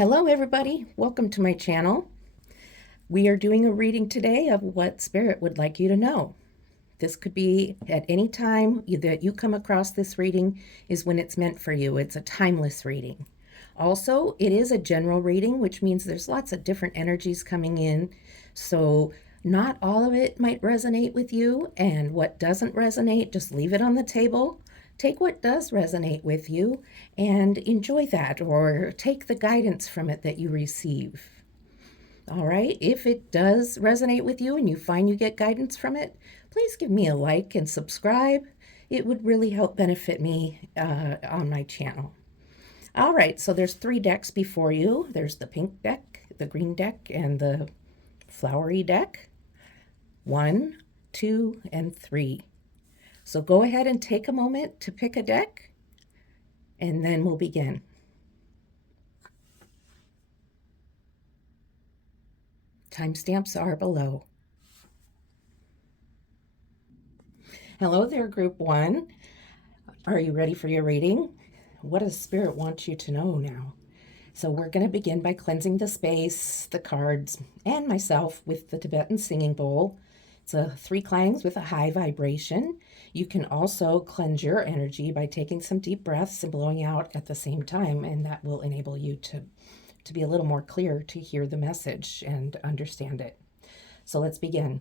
Hello everybody, welcome to my channel. We are doing a reading today of what Spirit would like you to know. This could be at any time that you come across this reading is when it's meant for you. It's a timeless reading. Also, it is a general reading, which means there's lots of different energies coming in. So not all of it might resonate with you, and what doesn't resonate, just leave it on the table. Take what does resonate with you and enjoy that, or take the guidance from it that you receive. All right, if it does resonate with you and you find you get guidance from it, please give me a like and subscribe. It would really help benefit me on my channel. All right, so there's 3 decks before you. There's the pink deck, the green deck, and the flowery deck. 1, 2, and 3. So go ahead and take a moment to pick a deck, and then we'll begin. Timestamps are below. Hello there, Group 1. Are you ready for your reading? What does Spirit want you to know now? So we're going to begin by cleansing the space, the cards, and myself with the Tibetan singing bowl. It's a 3 clangs with a high vibration. You can also cleanse your energy by taking some deep breaths and blowing out at the same time, and that will enable you to be a little more clear to hear the message and understand it. So let's begin.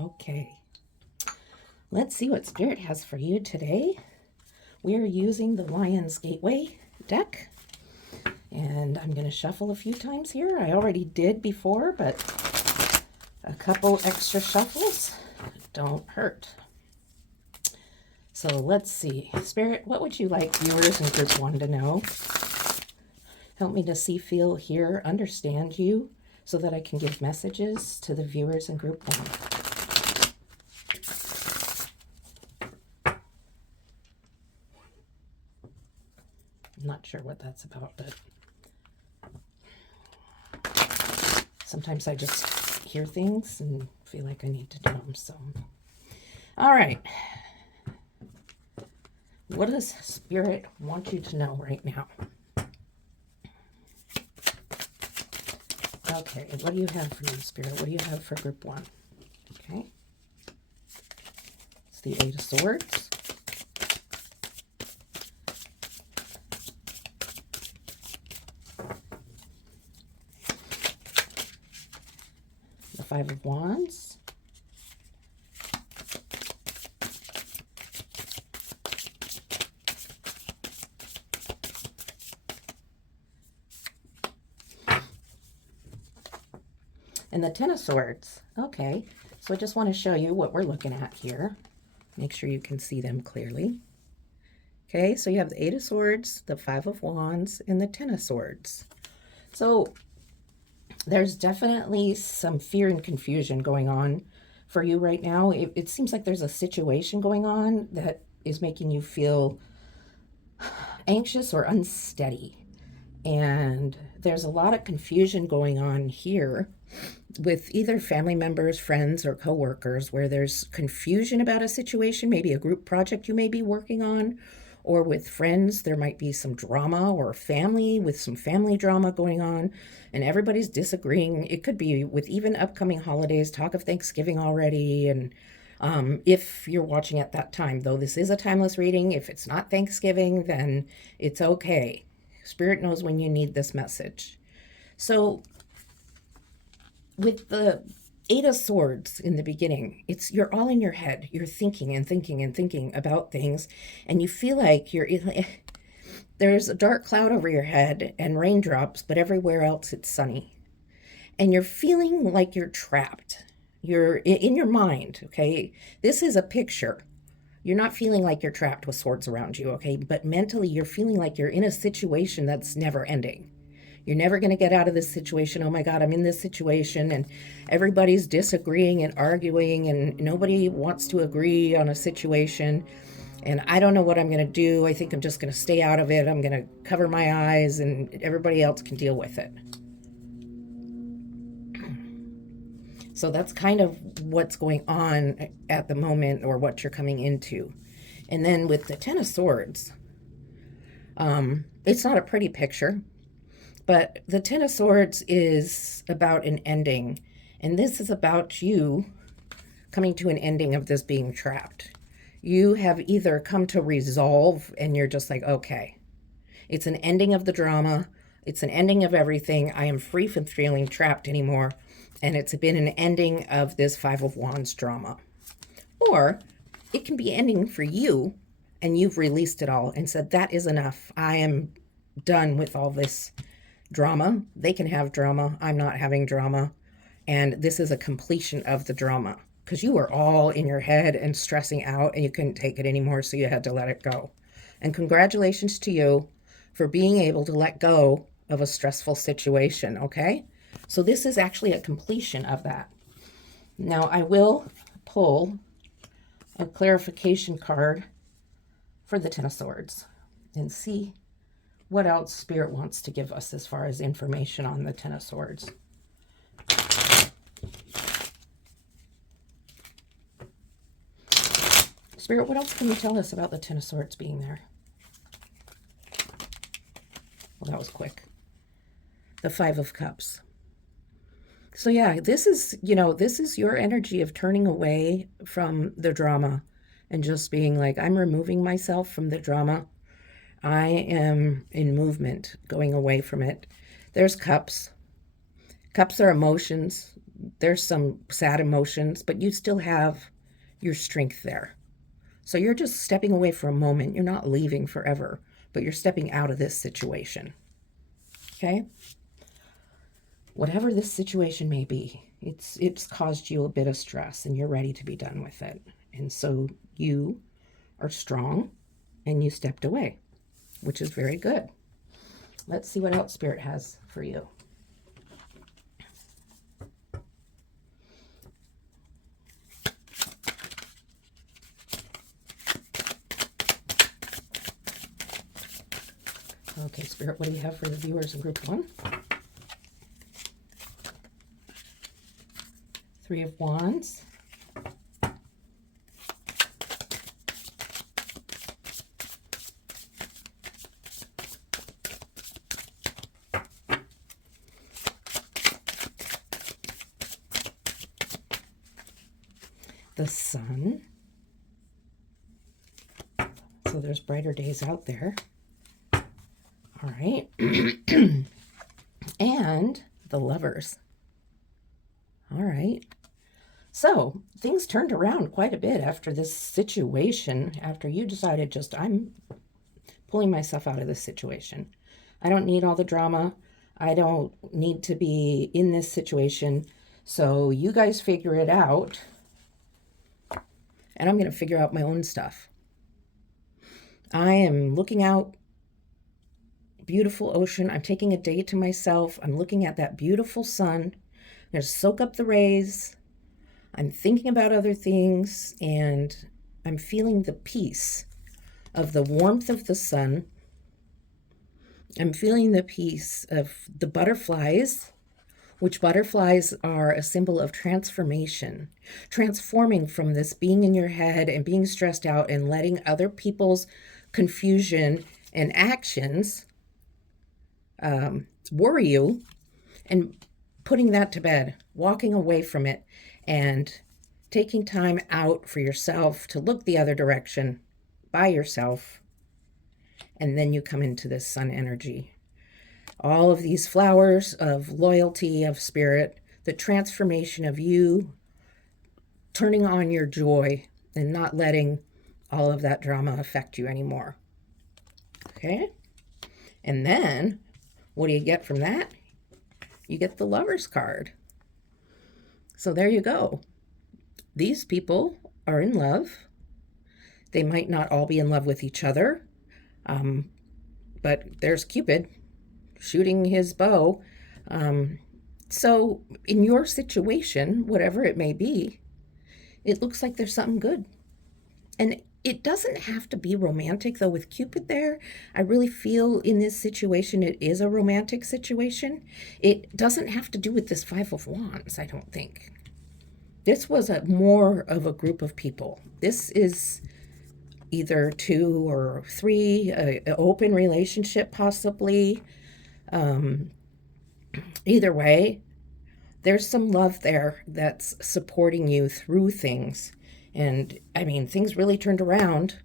Okay, let's see what Spirit has for you today. We are using the Lion's Gateway deck, and I'm going to shuffle a few times here. I already did before, but a couple extra shuffles don't hurt. So let's see. Spirit, what would you like viewers in Group 1 to know? Help me to see, feel, hear, understand you so that I can give messages to the viewers in Group 1. I'm not sure what that's about, but sometimes I just hear things and feel like I need to do them. So, all right. What does Spirit want you to know right now? Okay, what do you have for me, Spirit? What do you have for Group 1? Okay. It's the 8 of Swords. The 5 of Wands. And the 10 of Swords. Okay, so I just want to show you what we're looking at here. Make sure you can see them clearly. Okay, so you have the 8 of Swords, the 5 of Wands, and the 10 of Swords. So there's definitely some fear and confusion going on for you right now. It seems like there's a situation going on that is making you feel anxious or unsteady. And there's a lot of confusion going on here with either family members, friends, or coworkers, where there's confusion about a situation, maybe a group project you may be working on, or with friends, there might be some drama, or family with some family drama going on, and everybody's disagreeing. It could be with even upcoming holidays, talk of Thanksgiving already, and if you're watching at that time, though this is a timeless reading, if it's not Thanksgiving, then it's okay. Spirit knows when you need this message. So with the 8 of Swords in the beginning, you're all in your head. You're thinking and thinking and thinking about things, and you feel like there's a dark cloud over your head and raindrops, but everywhere else it's sunny. And you're feeling like you're trapped. You're in your mind, okay? This is a picture. You're not feeling like you're trapped with swords around you, okay? But mentally, you're feeling like you're in a situation that's never ending. You're never going to get out of this situation. Oh my God, I'm in this situation and everybody's disagreeing and arguing and nobody wants to agree on a situation. And I don't know what I'm going to do. I think I'm just going to stay out of it. I'm going to cover my eyes and everybody else can deal with it. So that's kind of what's going on at the moment, or what you're coming into. And then with the Ten of Swords, it's not a pretty picture, but the Ten of Swords is about an ending. And this is about you coming to an ending of this being trapped. You have either come to resolve and you're just like, okay, it's an ending of the drama. It's an ending of everything. I am free from feeling trapped anymore. And it's been an ending of this Five of Wands drama. Or it can be ending for you and you've released it all and said, that is enough. I am done with all this drama. They can have drama. I'm not having drama. And this is a completion of the drama, because you were all in your head and stressing out and you couldn't take it anymore. So you had to let it go. And congratulations to you for being able to let go of a stressful situation. Okay. So this is actually a completion of that. Now I will pull a clarification card for the Ten of Swords and see what else Spirit wants to give us as far as information on the Ten of Swords. Spirit, what else can you tell us about the Ten of Swords being there? Well, that was quick. The Five of Cups. So yeah, this is your energy of turning away from the drama and just being like, I'm removing myself from the drama. I am in movement, going away from it. There's cups. Cups are emotions. There's some sad emotions, but you still have your strength there. So you're just stepping away for a moment. You're not leaving forever, but you're stepping out of this situation. Okay? Whatever this situation may be, it's caused you a bit of stress and you're ready to be done with it. And so you are strong and you stepped away, which is very good. Let's see what else Spirit has for you. Okay, Spirit, what do you have for the viewers in group 1? Three of Wands. The Sun. So there's brighter days out there. All right. And the Lovers. All right. So things turned around quite a bit after this situation, after you decided I'm pulling myself out of this situation. I don't need all the drama. I don't need to be in this situation. So you guys figure it out. And I'm going to figure out my own stuff. I am looking out. Beautiful ocean. I'm taking a day to myself. I'm looking at that beautiful sun. I'm going to soak up the rays. I'm thinking about other things, and I'm feeling the peace of the warmth of the sun. I'm feeling the peace of the butterflies, which butterflies are a symbol of transformation, transforming from this being in your head and being stressed out and letting other people's confusion and actions worry you, and putting that to bed, walking away from it and taking time out for yourself to look the other direction by yourself. And then you come into this sun energy. All of these flowers of loyalty, of spirit, the transformation of you turning on your joy and not letting all of that drama affect you anymore. Okay? And then what do you get from that? You get the Lovers card. So there you go. These people are in love. They might not all be in love with each other, but there's Cupid shooting his bow. So in your situation, whatever it may be, it looks like there's something good. And it doesn't have to be romantic, though, with Cupid there. I really feel in this situation it is a romantic situation. It doesn't have to do with this Five of Wands, I don't think. This was more of a group of people. This is either 2 or 3, an open relationship possibly. Either way, there's some love there that's supporting you through things. And I mean, things really turned around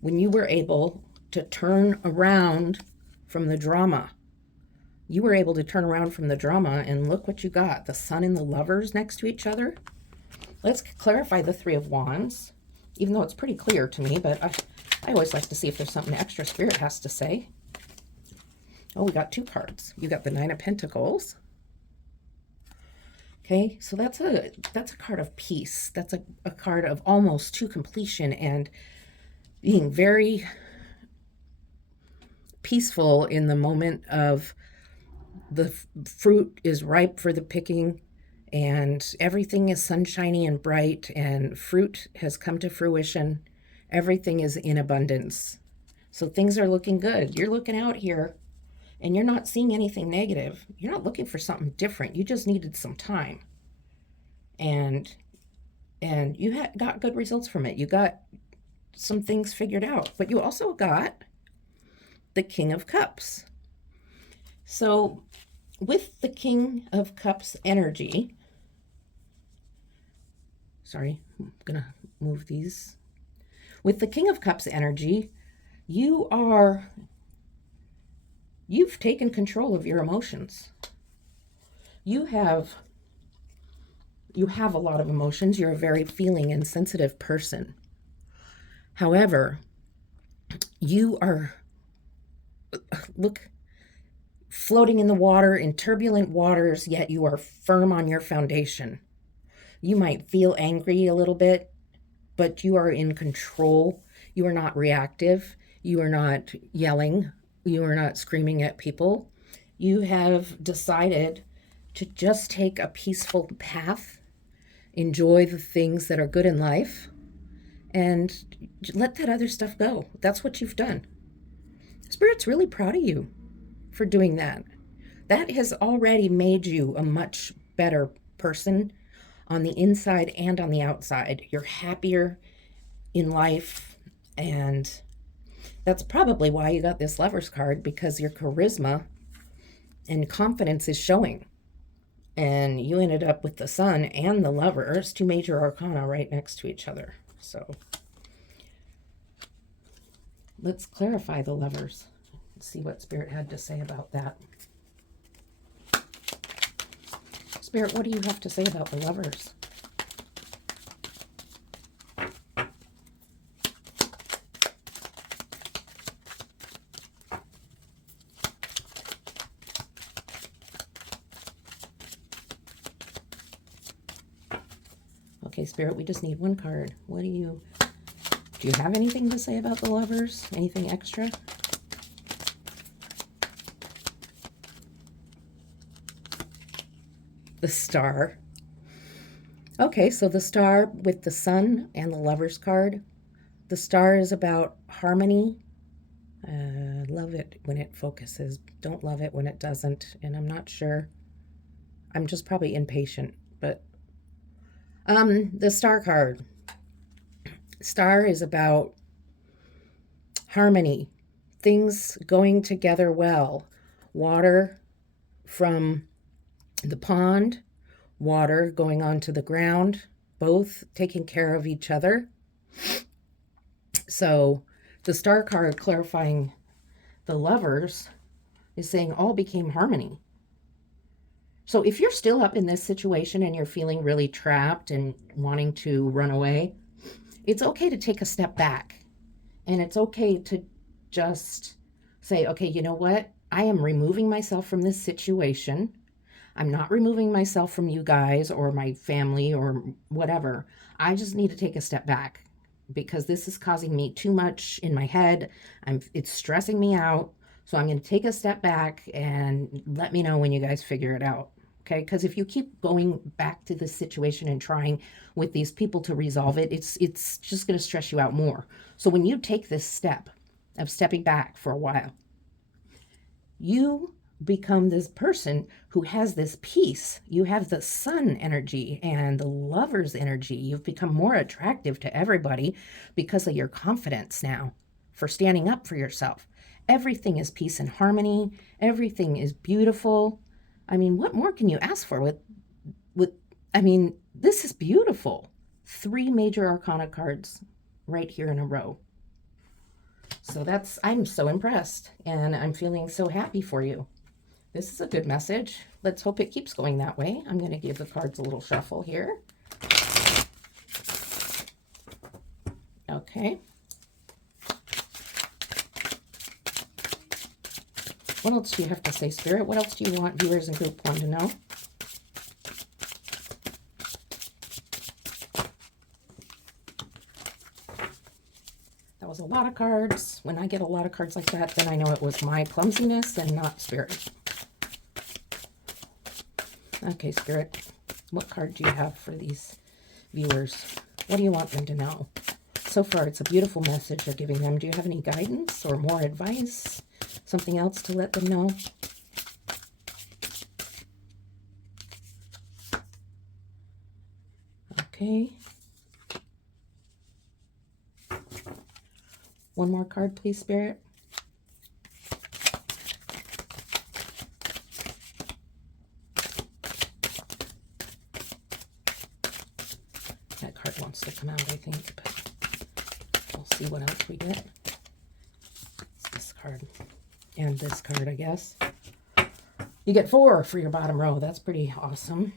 when you were able to turn around from the drama. You were able to turn around from the drama, and look what you got. The Sun and the Lovers next to each other. Let's clarify the Three of Wands, even though it's pretty clear to me, but I always like to see if there's something extra Spirit has to say. Oh, we got 2 cards. You got the Nine of Pentacles. Okay, so that's a card of peace. That's a card of almost to completion and being very peaceful in the moment of the fruit is ripe for the picking and everything is sunshiny and bright and fruit has come to fruition. Everything is in abundance. So things are looking good. You're looking out here and you're not seeing anything negative. You're not looking for something different. You just needed some time. And you got good results from it. You got some things figured out. But you also got the King of Cups. So with the King of Cups energy, sorry, I'm going to move these. With the King of Cups energy, you've taken control of your emotions. You have a lot of emotions. You're a very feeling and sensitive person. However, you are, floating in the water, in turbulent waters, yet you are firm on your foundation. You might feel angry a little bit, but you are in control. You are not reactive. You are not yelling. You are not screaming at people. You have decided to just take a peaceful path, enjoy the things that are good in life, and let that other stuff go. That's what you've done. Spirit's really proud of you for doing that. That has already made you a much better person on the inside and on the outside. You're happier in life, and that's probably why you got this Lover's card, because your charisma and confidence is showing. And you ended up with the Sun and the Lovers, 2 major arcana right next to each other. So let's clarify the Lovers. Let's see what Spirit had to say about that. Spirit, what do you have to say about the Lovers? Okay, Spirit, we just need 1 card. Do you have anything to say about the Lovers? Anything extra? The Star. Okay, so the Star with the Sun and the Lovers card. The Star is about harmony. Love it when it focuses. Don't love it when it doesn't. And I'm not sure. I'm just probably impatient. But the Star card. Star is about harmony. Things going together well. Water from the pond, water going onto the ground, both taking care of each other. So the Star card clarifying the Lovers is saying all became harmony. So if you're still up in this situation and you're feeling really trapped and wanting to run away, it's okay to take a step back. And it's okay to just say, okay, you know what? I am removing myself from this situation. I'm not removing myself from you guys or my family or whatever. I just need to take a step back. because this is causing me too much in my head. It's stressing me out. So I'm going to take a step back and let me know when you guys figure it out. Okay? Because if you keep going back to this situation and trying with these people to resolve it, it's just going to stress you out more. So when you take this step of stepping back for a while, you become this person who has this peace. You have the sun energy and the lover's energy. You've become more attractive to everybody because of your confidence now for standing up for yourself. Everything is peace and harmony. Everything is beautiful. I mean, what more can you ask for I mean, this is beautiful. 3 major arcana cards right here in a row. So I'm so impressed, and I'm feeling so happy for you. This is a good message. Let's hope it keeps going that way. I'm going to give the cards a little shuffle here. Okay. What else do you have to say, Spirit? What else do you want viewers in group 1 to know? That was a lot of cards. When I get a lot of cards like that, then I know it was my clumsiness and not Spirit. Okay, Spirit, what card do you have for these viewers? What do you want them to know? So far, it's a beautiful message you're giving them. Do you have any guidance or more advice? Something else to let them know? Okay. One more card, please, Spirit. That card wants to come out, I think, but we'll see what else we get. It's this card and this card, I guess. You get 4 for your bottom row. That's pretty awesome.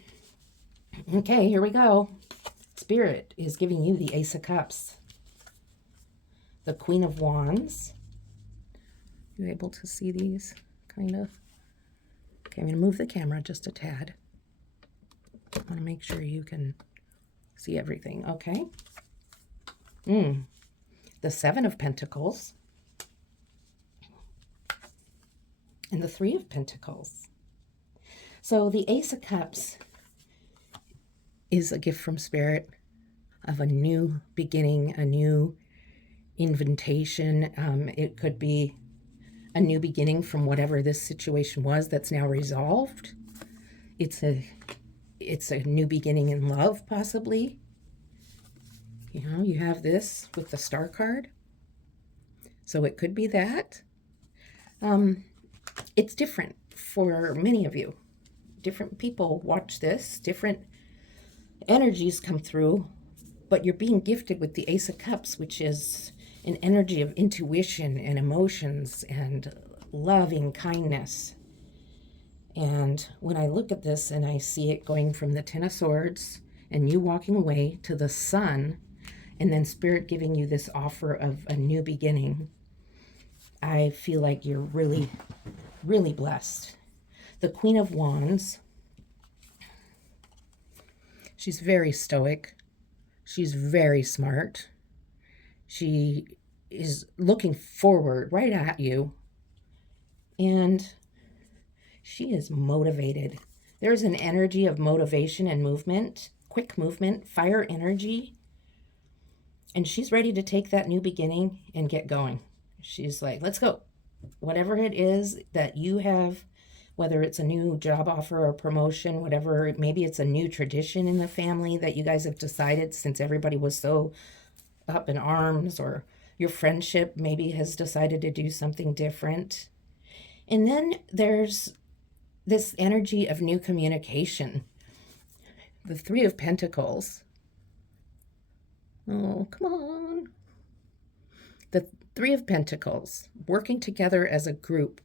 Okay, here we go. Spirit is giving you the Ace of Cups, the Queen of Wands. You able to see these, kind of? Okay, I'm going to move the camera just a tad. I want to make sure you can see everything. Okay. The 7 of Pentacles and the 3 of Pentacles. So the Ace of Cups is a gift from Spirit of a new beginning, a new invitation. It could be a new beginning from whatever this situation was that's now resolved. It's a new beginning in love, possibly. You know, you have this with the Star card. So it could be that. It's different for many of you. Different people watch this, different energies come through, but you're being gifted with the Ace of Cups, which is an energy of intuition and emotions and loving kindness. And when I look at this and I see it going from the 10 of Swords and you walking away to the Sun, and then Spirit giving you this offer of a new beginning, I feel like you're really, really blessed. The Queen of Wands, she's very stoic. She's very smart. She is looking forward right at you. And she is motivated. There's an energy of motivation and movement, quick movement, fire energy. And she's ready to take that new beginning and get going. She's like, let's go. Whatever it is that you have, whether it's a new job offer or promotion, whatever, maybe it's a new tradition in the family that you guys have decided since everybody was so up in arms, or your friendship maybe has decided to do something different. And then there's this energy of new communication. The 3 of Pentacles. Oh, come on. The 3 of Pentacles, working together as a group,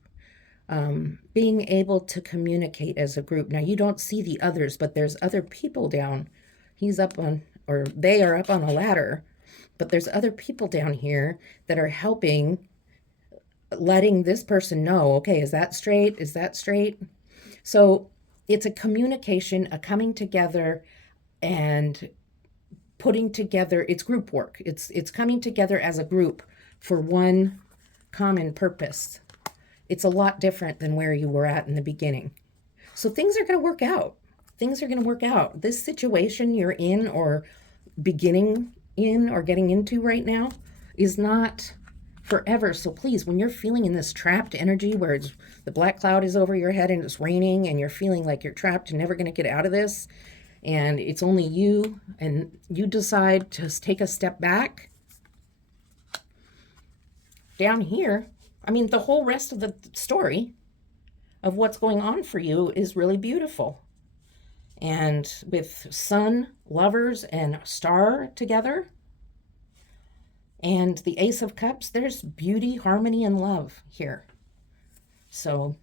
being able to communicate as a group. Now, you don't see the others, but there's other people down. He's up on, or they are up on a ladder, but there's other people down here that are helping, letting this person know, okay, is that straight? Is that straight? So it's a communication, a coming together, and putting together, it's group work. It's coming together as a group for one common purpose. It's a lot different than where you were at in the beginning. So things are going to work out. Things are going to work out. This situation you're in or beginning in or getting into right now is not forever. So please, when you're feeling in this trapped energy where it's, the black cloud is over your head and it's raining and you're feeling like you're trapped and never going to get out of this, and it's only you, and you decide to take a step back, down here, I mean, the whole rest of the story of what's going on for you is really beautiful. And with sun, lovers, and star together, and the Ace of Cups, there's beauty, harmony, and love here. So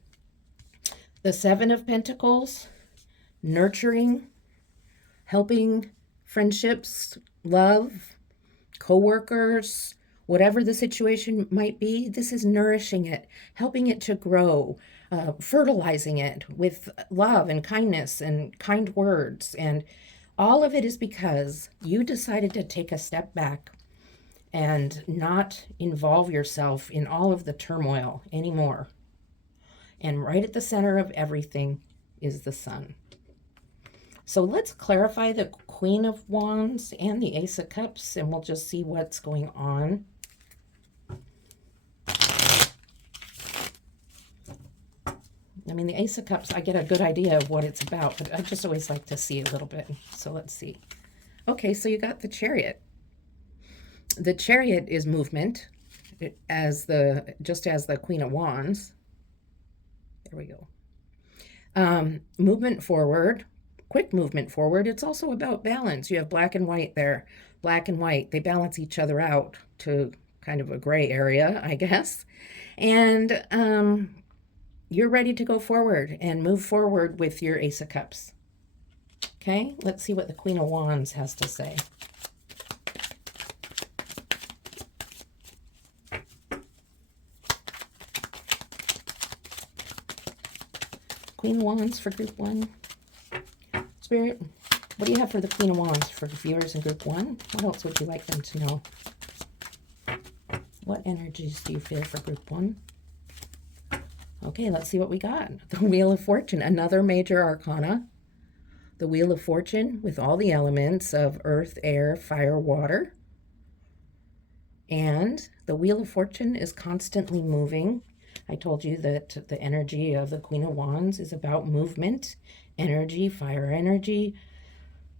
the Seven of Pentacles, nurturing, helping friendships, love, co-workers, whatever the situation might be, this is nourishing it, helping it to grow, fertilizing it with love and kindness and kind words. And all of it is because you decided to take a step back and not involve yourself in all of the turmoil anymore. And right at the center of everything is the sun. So let's clarify the Queen of Wands and the Ace of Cups, and we'll just see what's going on. I mean, the Ace of Cups, I get a good idea of what it's about, but I just always like to see a little bit. So let's see. Okay, so you got the Chariot. The Chariot is movement, just as the Queen of Wands. There we go. Movement forward, quick movement forward. It's also about balance. You have black and white there. Black and white, they balance each other out to kind of a gray area, I guess. And you're ready to go forward and move forward with your Ace of Cups. Okay, let's see what the Queen of Wands has to say. Queen of Wands for Group 1. Spirit, what do you have for the Queen of Wands for viewers in Group 1? What else would you like them to know? What energies do you feel for Group 1? Okay, let's see what we got. The Wheel of Fortune, another major arcana. The Wheel of Fortune with all the elements of earth, air, fire, water. And the Wheel of Fortune is constantly moving. I told you that the energy of the Queen of Wands is about movement, energy, fire energy,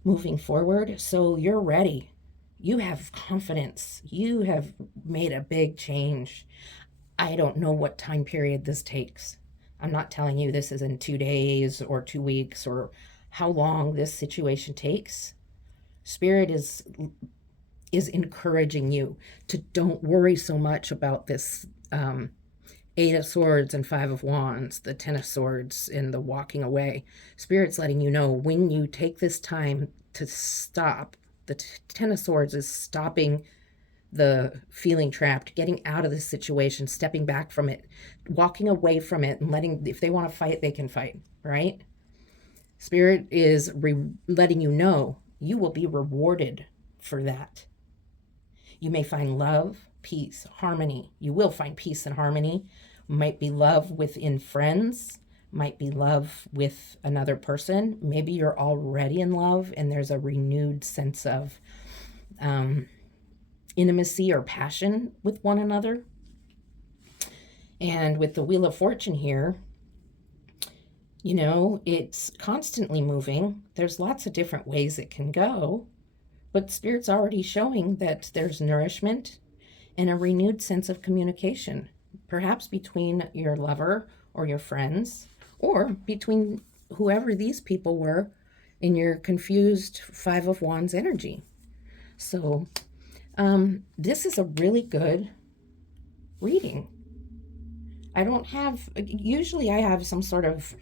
moving forward. So you're ready. You have confidence. You have made a big change. I don't know what time period this takes. I'm not telling you this is in 2 days or 2 weeks or how long this situation takes. Spirit is encouraging you to don't worry so much about this Eight of Swords and Five of Wands, the Ten of Swords, and the walking away. Spirit's letting you know when you take this time to stop. The Ten of Swords is stopping the feeling trapped, getting out of this situation, stepping back from it, walking away from it, and letting, if they want to fight, they can fight, right? Spirit is letting you know you will be rewarded for that. You may find love, peace, harmony. You will find peace and harmony. Might be love within friends, might be love with another person. Maybe you're already in love and there's a renewed sense of intimacy or passion with one another. And with the Wheel of Fortune here, you know, it's constantly moving. There's lots of different ways it can go, but Spirit's already showing that there's nourishment and a renewed sense of communication, perhaps between your lover or your friends, or between whoever these people were in your confused Five of Wands energy. So this is a really good reading. I don't have, usually I have some sort of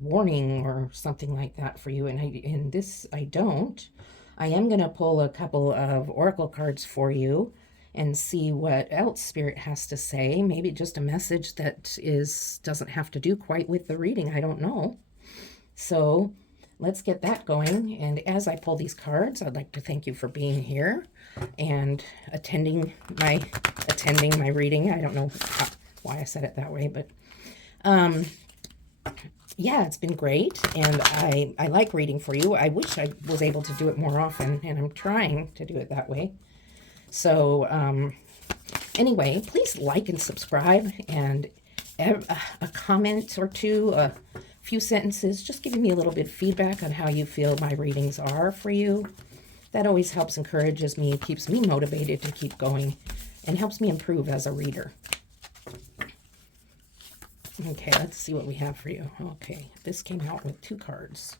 warning or something like that for you, and in this I don't. I am going to pull a couple of oracle cards for you and see what else Spirit has to say. Maybe just a message that doesn't have to do quite with the reading. I don't know. So let's get that going. And as I pull these cards, I'd like to thank you for being here and attending my reading. I don't know why I said it that way, but yeah, it's been great, and I like reading for you. I wish I was able to do it more often, and I'm trying to do it that way. So anyway, please like and subscribe, and a comment or two, a few sentences, just giving me a little bit of feedback on how you feel my readings are for you. That always helps, encourages me, keeps me motivated to keep going, and helps me improve as a reader. Okay, let's see what we have for you. Okay, this came out with 2 cards.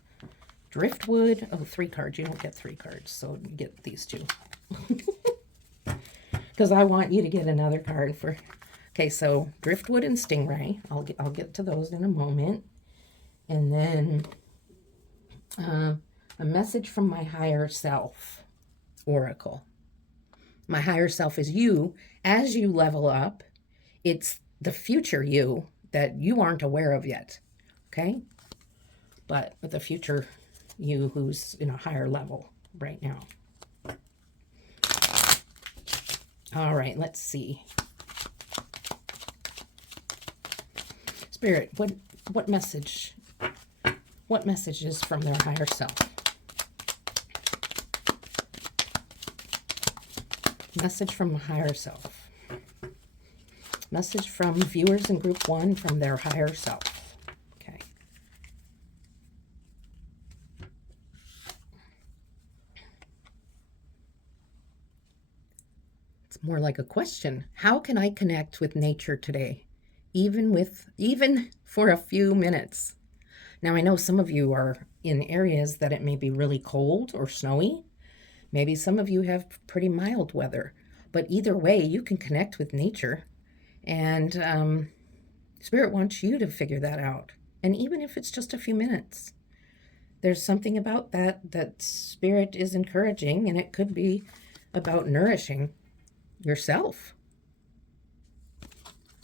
Driftwood. Oh, 3 cards. You don't get 3 cards, so you get these 2. Because I want you to get another card for... Okay, so Driftwood and Stingray. I'll get to those in a moment. And then a message from my higher self, Oracle. My higher self is you. As you level up, it's the future you that you aren't aware of yet, okay? But with the future you who's in a higher level right now. All right, let's see. Spirit, what message is from their higher self? Message from higher self. Message from viewers in group 1 from their higher self. Okay. It's more like a question. How can I connect with nature today? Even for a few minutes. Now, I know some of you are in areas that it may be really cold or snowy. Maybe some of you have pretty mild weather. But either way, you can connect with nature. And Spirit wants you to figure that out. And even if it's just a few minutes, there's something about that Spirit is encouraging, and it could be about nourishing yourself.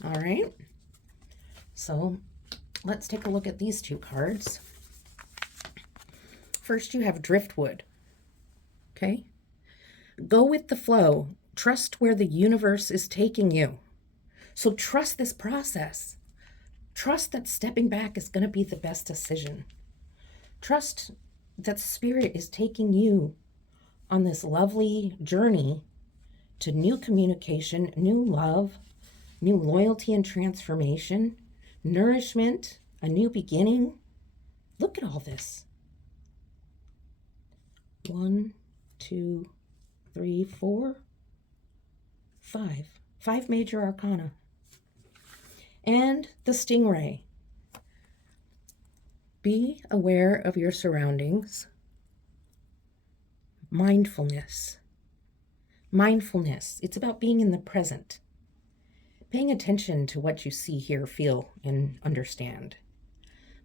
All right. So let's take a look at these 2 cards. First, you have Driftwood. Okay. Go with the flow. Trust where the universe is taking you. So trust this process. Trust that stepping back is going to be the best decision. Trust that Spirit is taking you on this lovely journey to new communication, new love, new loyalty and transformation, nourishment, a new beginning. Look at all this. 1, 2, 3, 4, 5. 5 major arcana. And the Stingray. Be aware of your surroundings. Mindfulness. Mindfulness. It's about being in the present. Paying attention to what you see, hear, feel, and understand.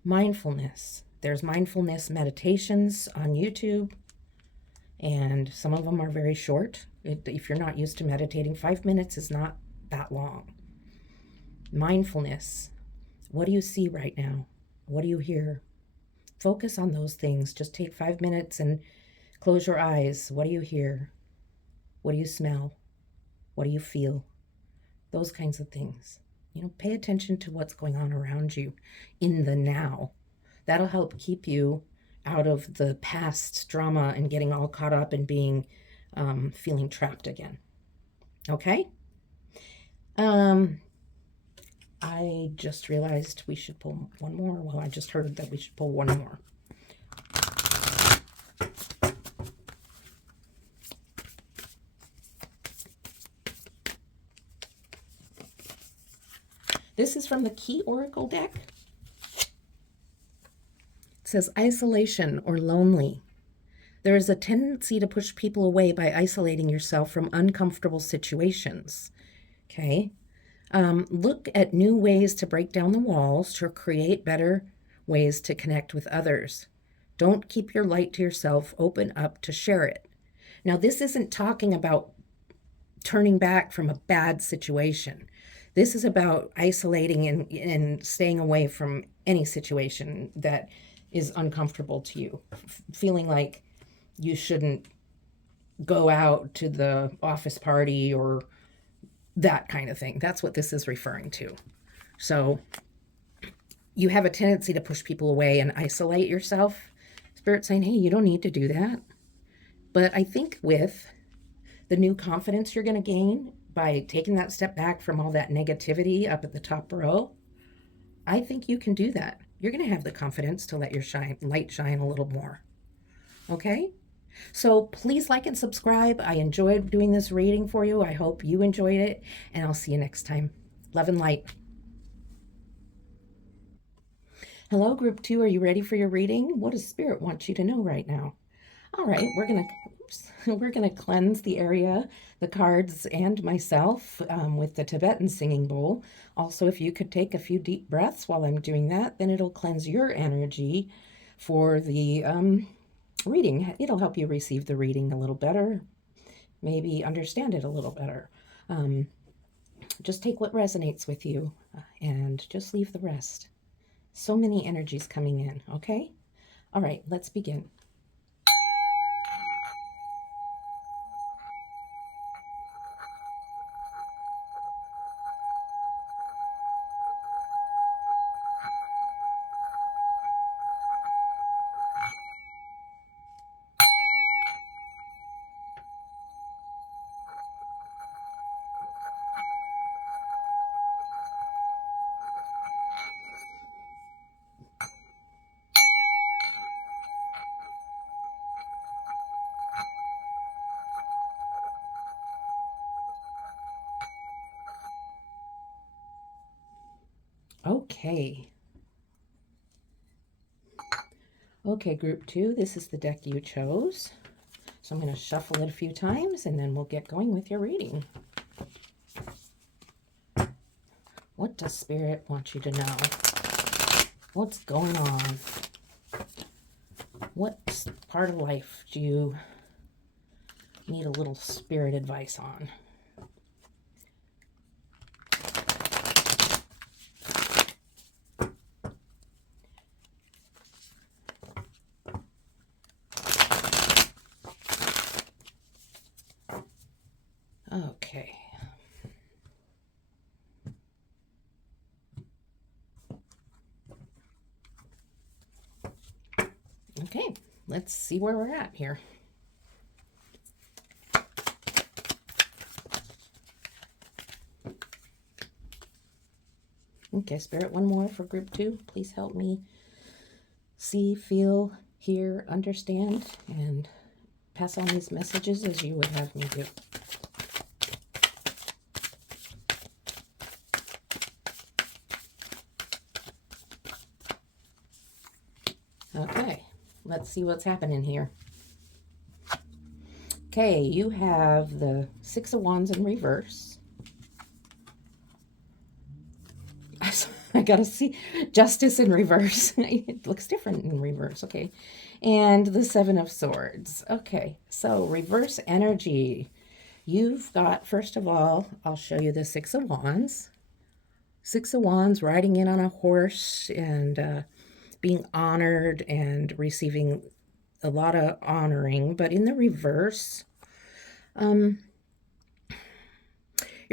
Mindfulness. There's mindfulness meditations on YouTube, and some of them are very short. If you're not used to meditating, 5 minutes is not that long. Mindfulness. What do you see right now? What do you hear? Focus on those things. Just take 5 minutes and close your eyes. What do you hear? What do you smell? What do you feel? Those kinds of things. Pay attention to what's going on around you in the now. That'll help keep you out of the past drama and getting all caught up and being feeling trapped again. Okay? I just realized we should pull one more. Well, I just heard that we should pull one more. This is from the Key Oracle deck. It says isolation or lonely. There is a tendency to push people away by isolating yourself from uncomfortable situations. Okay? Look at new ways to break down the walls to create better ways to connect with others. Don't keep your light to yourself. Open up to share it. Now, this isn't talking about turning back from a bad situation. This is about isolating and staying away from any situation that is uncomfortable to you, feeling like you shouldn't go out to the office party or that kind of thing. That's what this is referring to. So you have a tendency to push people away and isolate yourself. Spirit saying, hey, you don't need to do that. But I think with the new confidence you're going to gain by taking that step back from all that negativity up at the top row, I think you can do that. You're going to have the confidence to let your light shine a little more. Okay? So please like and subscribe. I enjoyed doing this reading for you. I hope you enjoyed it, and I'll see you next time. Love and light. Hello, group 2. Are you ready for your reading? What does Spirit want you to know right now? All right, we're gonna cleanse the area, the cards, and myself with the Tibetan singing bowl. Also, if you could take a few deep breaths while I'm doing that, then it'll cleanse your energy for the reading. It'll help you receive the reading a little better, maybe understand it a little better. Just take what resonates with you and just leave the rest. So many energies coming in, okay? All right, let's begin. Okay. Okay, group 2, this is the deck you chose. So I'm going to shuffle it a few times and then we'll get going with your reading. What does Spirit want you to know? What's going on? What part of life do you need a little Spirit advice on? Okay. Okay, let's see where we're at here. Okay, Spirit, one more for group 2. Please help me see, feel, hear, understand, and pass on these messages as you would have me do. Okay, let's see what's happening here. Okay, you have the Six of Wands in reverse. I gotta see Justice in reverse. It looks different in reverse. Okay, and the Seven of Swords. Okay, so reverse energy. You've got, first of all, I'll show you the Six of Wands. Six of Wands, riding in on a horse and being honored and receiving a lot of honoring. But in the reverse, you're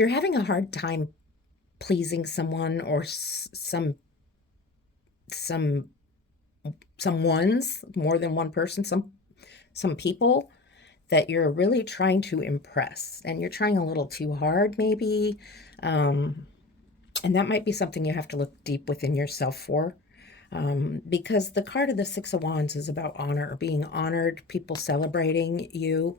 having a hard time pleasing someone or someone's, more than one person, some people that you're really trying to impress, and you're trying a little too hard maybe, and that might be something you have to look deep within yourself for, because the card of the Six of Wands is about honor, being honored, people celebrating you,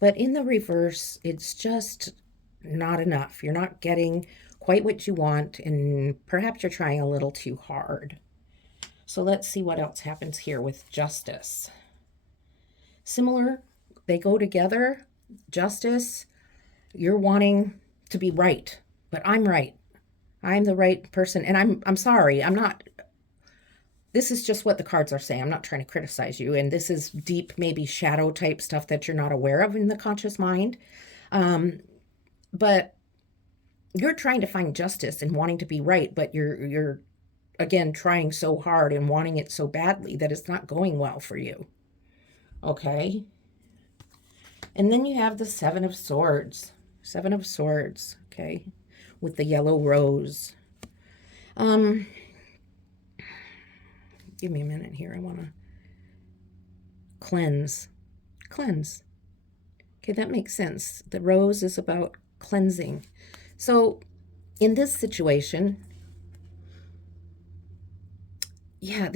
but in the reverse, it's just not enough. You're not getting quite what you want, and perhaps you're trying a little too hard. So let's see what else happens here with Justice. Similar, they go together. Justice, you're wanting to be right, but I'm right. I'm the right person, and I'm sorry. I'm not. This is just what the cards are saying. I'm not trying to criticize you, and this is deep, maybe shadow type stuff that you're not aware of in the conscious mind. But you're trying to find justice and wanting to be right, but you're again, trying so hard and wanting it so badly that it's not going well for you. Okay. And then you have the Seven of Swords. Seven of Swords, okay, with the yellow rose. Give me a minute here. I want to cleanse. Cleanse. Okay, that makes sense. The rose is about cleansing. So in this situation, yeah,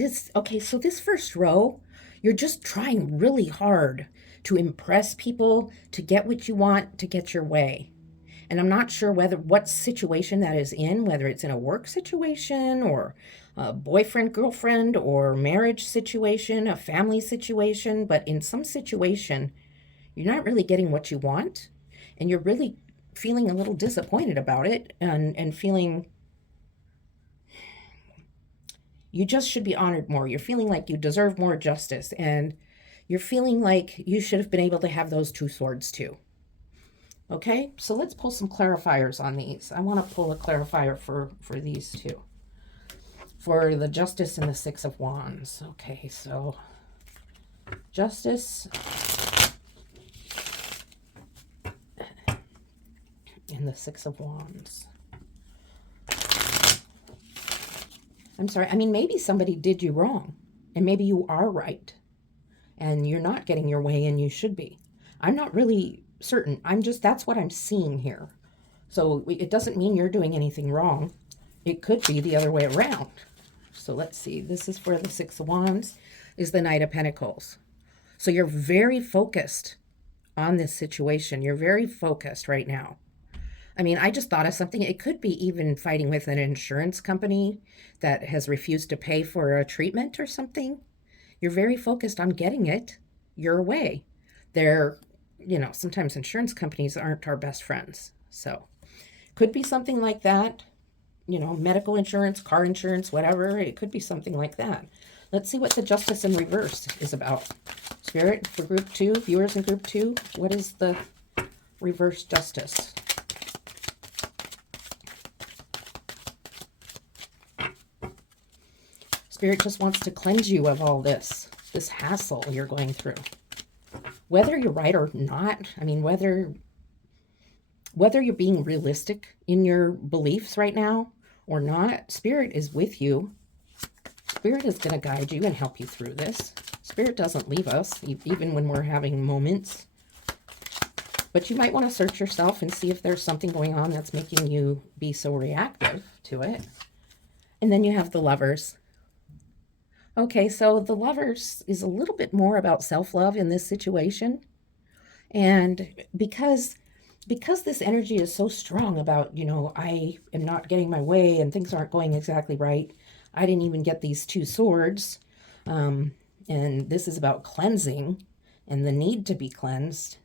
so this first row, you're just trying really hard to impress people, to get what you want, to get your way. And I'm not sure what situation that is in, whether it's in a work situation or a boyfriend, girlfriend, or marriage situation, a family situation, but in some situation, you're not really getting what you want, and you're really feeling a little disappointed about it, and feeling you just should be honored more. You're feeling like you deserve more justice, and you're feeling like you should have been able to have those two swords too. Okay, so let's pull some clarifiers on these. I want to pull a clarifier for these two. For the Justice and the Six of Wands. Okay, so Justice and the Six of Wands. I'm sorry, I mean, maybe somebody did you wrong, and maybe you are right, and you're not getting your way, and you should be. I'm not really certain. That's what I'm seeing here. So it doesn't mean you're doing anything wrong. It could be the other way around. So let's see. This is for the Six of Wands, is the Knight of Pentacles. So you're very focused on this situation. You're very focused right now. I mean, I just thought of something. It could be even fighting with an insurance company that has refused to pay for a treatment or something. You're very focused on getting it your way. Sometimes insurance companies aren't our best friends. So could be something like that. Medical insurance, car insurance, whatever. It could be something like that. Let's see what the Justice in reverse is about. Spirit, for group 2, viewers in group 2, what is the reverse Justice? Spirit just wants to cleanse you of all this hassle you're going through. Whether you're right or not, I mean, whether you're being realistic in your beliefs right now or not, Spirit is with you. Spirit is going to guide you and help you through this. Spirit doesn't leave us, even when we're having moments. But you might want to search yourself and see if there's something going on that's making you be so reactive to it. And then you have the Lovers. Okay, so the Lovers is a little bit more about self-love in this situation. And because this energy is so strong about, I am not getting my way and things aren't going exactly right. I didn't even get these two swords. And this is about cleansing and the need to be cleansed.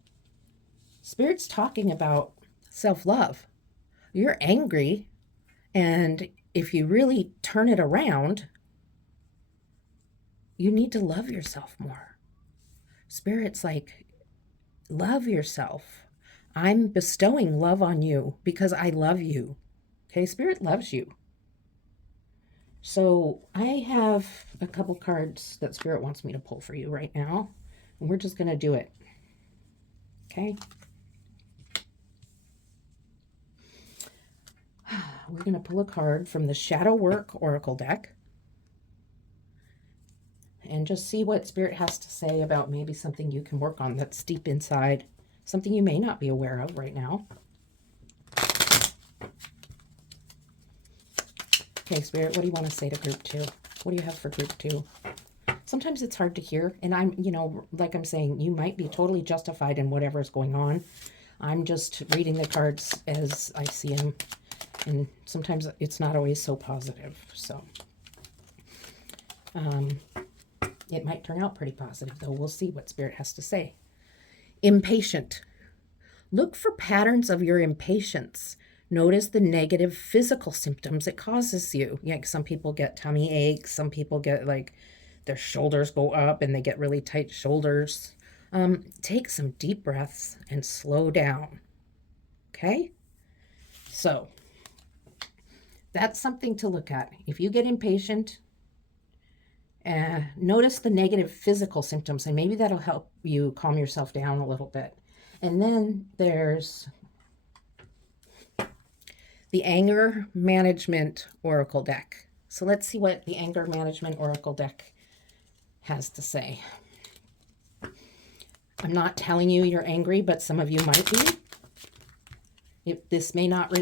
Spirit's talking about self-love. You're angry, and if you really turn it around, you need to love yourself more. Spirit's like, love yourself. I'm bestowing love on you because I love you. Okay, Spirit loves you. So I have a couple cards that Spirit wants me to pull for you right now, and we're just going to do it. Okay? We're going to pull a card from the Shadow Work Oracle deck and just see what Spirit has to say about maybe something you can work on that's deep inside, something you may not be aware of right now. Okay, Spirit, what do you want to say to group 2? What do you have for group 2? Sometimes it's hard to hear, and like I'm saying, you might be totally justified in whatever is going on. I'm just reading the cards as I see them, and sometimes it's not always so positive. So it might turn out pretty positive, though. We'll see what Spirit has to say. Impatient. Look for patterns of your impatience. Notice the negative physical symptoms it causes you. Yeah, some people get tummy aches. Some people get their shoulders go up and they get really tight shoulders. Take some deep breaths and slow down. Okay? So That's something to look at. If you get impatient, notice the negative physical symptoms, and maybe that'll help you calm yourself down a little bit. And then there's the Anger Management Oracle deck. So let's see what the Anger Management Oracle deck has to say. I'm not telling you you're angry, but some of you might be. This may not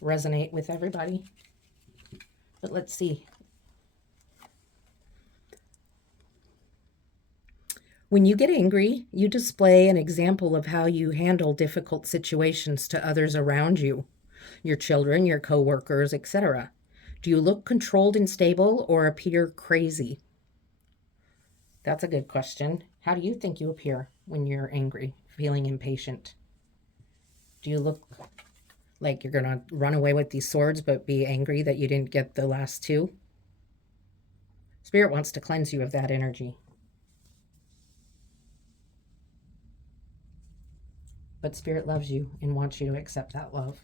resonate with everybody, but let's see. When you get angry, you display an example of how you handle difficult situations to others around you, your children, your coworkers, etc. Do you look controlled and stable or appear crazy? That's a good question. How do you think you appear when you're angry, feeling impatient? Do you look like you're going to run away with these swords but be angry that you didn't get the last two? Spirit wants to cleanse you of that energy. But Spirit loves you and wants you to accept that love.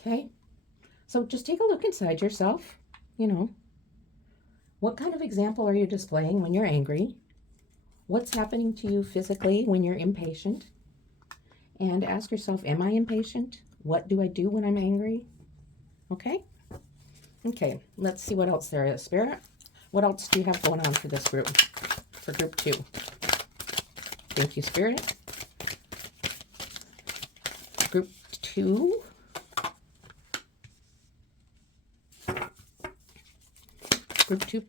Okay? So just take a look inside yourself. What kind of example are you displaying when you're angry? What's happening to you physically when you're impatient? And ask yourself, am I impatient? What do I do when I'm angry? Okay? Okay, let's see what else there is. Spirit, what else do you have going on for this group? For group 2. Thank you, Spirit. Group 2. Group 2.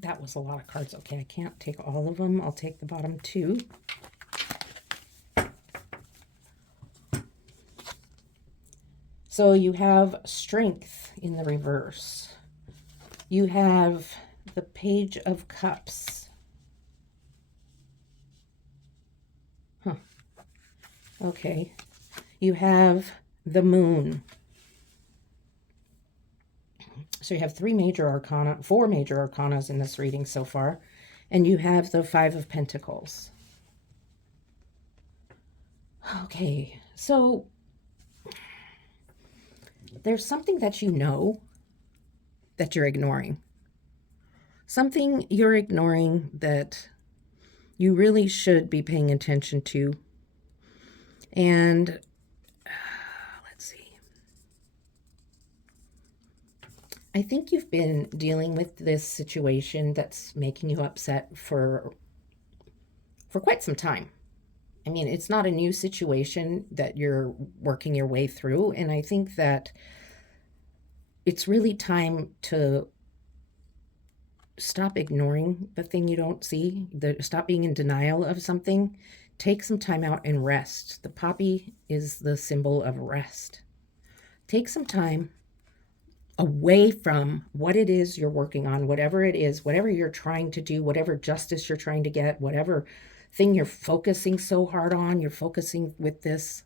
That was a lot of cards. Okay, I can't take all of them. I'll take the bottom 2. So you have Strength in the reverse. You have the Page of Cups. Okay. You have the Moon. So you have 4 major arcanas in this reading so far. And you have the 5 of Pentacles. Okay, so there's something that you know that you're ignoring. Something you're ignoring that you really should be paying attention to. And let's see. I think you've been dealing with this situation that's making you upset for quite some time. I mean, it's not a new situation that you're working your way through. And I think that it's really time to stop ignoring the thing you don't see, stop being in denial of something. Take some time out and rest. The poppy is the symbol of rest. Take some time away from what it is you're working on, whatever it is, whatever you're trying to do, whatever justice you're trying to get, whatever thing you're focusing so hard on, you're focusing with this.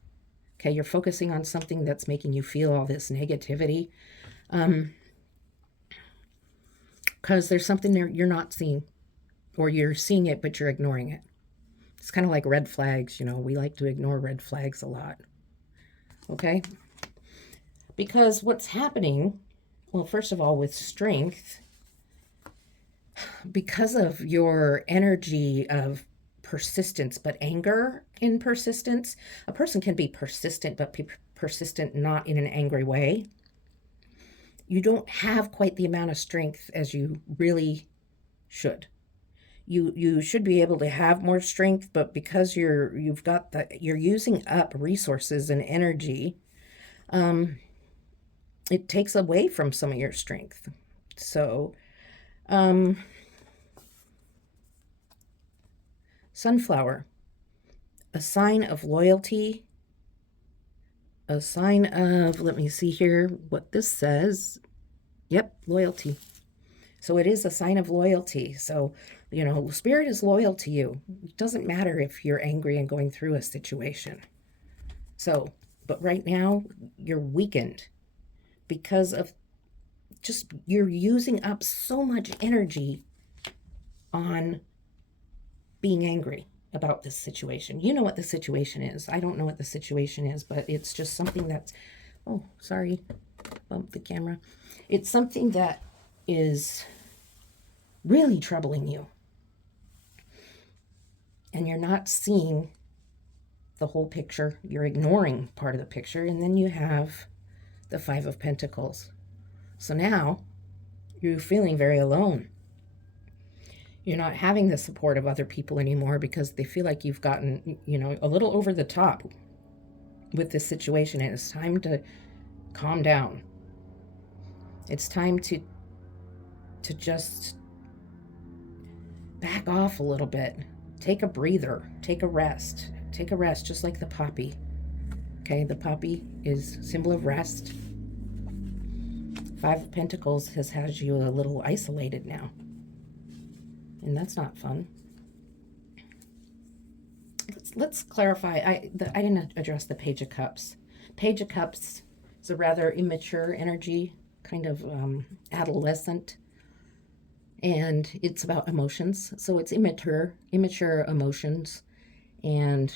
Okay, you're focusing on something that's making you feel all this negativity. Because there's something there you're not seeing, or you're seeing it, but you're ignoring it. It's kind of like red flags, we like to ignore red flags a lot. Okay? Because what's happening, well, first of all, with Strength, because of your energy of persistence, but anger in persistence, a person can be persistent, but persistent not in an angry way. You don't have quite the amount of strength as you really should. You should be able to have more strength, but because you're using up resources and energy, it takes away from some of your strength. So, Sunflower, a sign of loyalty, a sign of, let me see here what this says. Yep, loyalty. So it is a sign of loyalty. So, Spirit is loyal to you. It doesn't matter if you're angry and going through a situation. So, but right now, you're weakened because of you're using up so much energy on being angry. about this situation. You know what the situation is. I don't know what the situation is, but it's just something that's, oh, sorry, bumped the camera. It's something that is really troubling you. And you're not seeing the whole picture. You're ignoring part of the picture. And then you have the Five of Pentacles. So now you're feeling very alone. You're not having the support of other people anymore because they feel like you've gotten, you know, a little over the top with this situation. And it's time to calm down. It's time to just back off a little bit. Take a breather. Take a rest. Take a rest, just like the poppy. Okay, the poppy is symbol of rest. Five of Pentacles has you a little isolated now. And that's not fun. Let's clarify. I didn't address the Page of Cups. Page of Cups is a rather immature energy, kind of adolescent. And it's about emotions. So it's immature emotions. And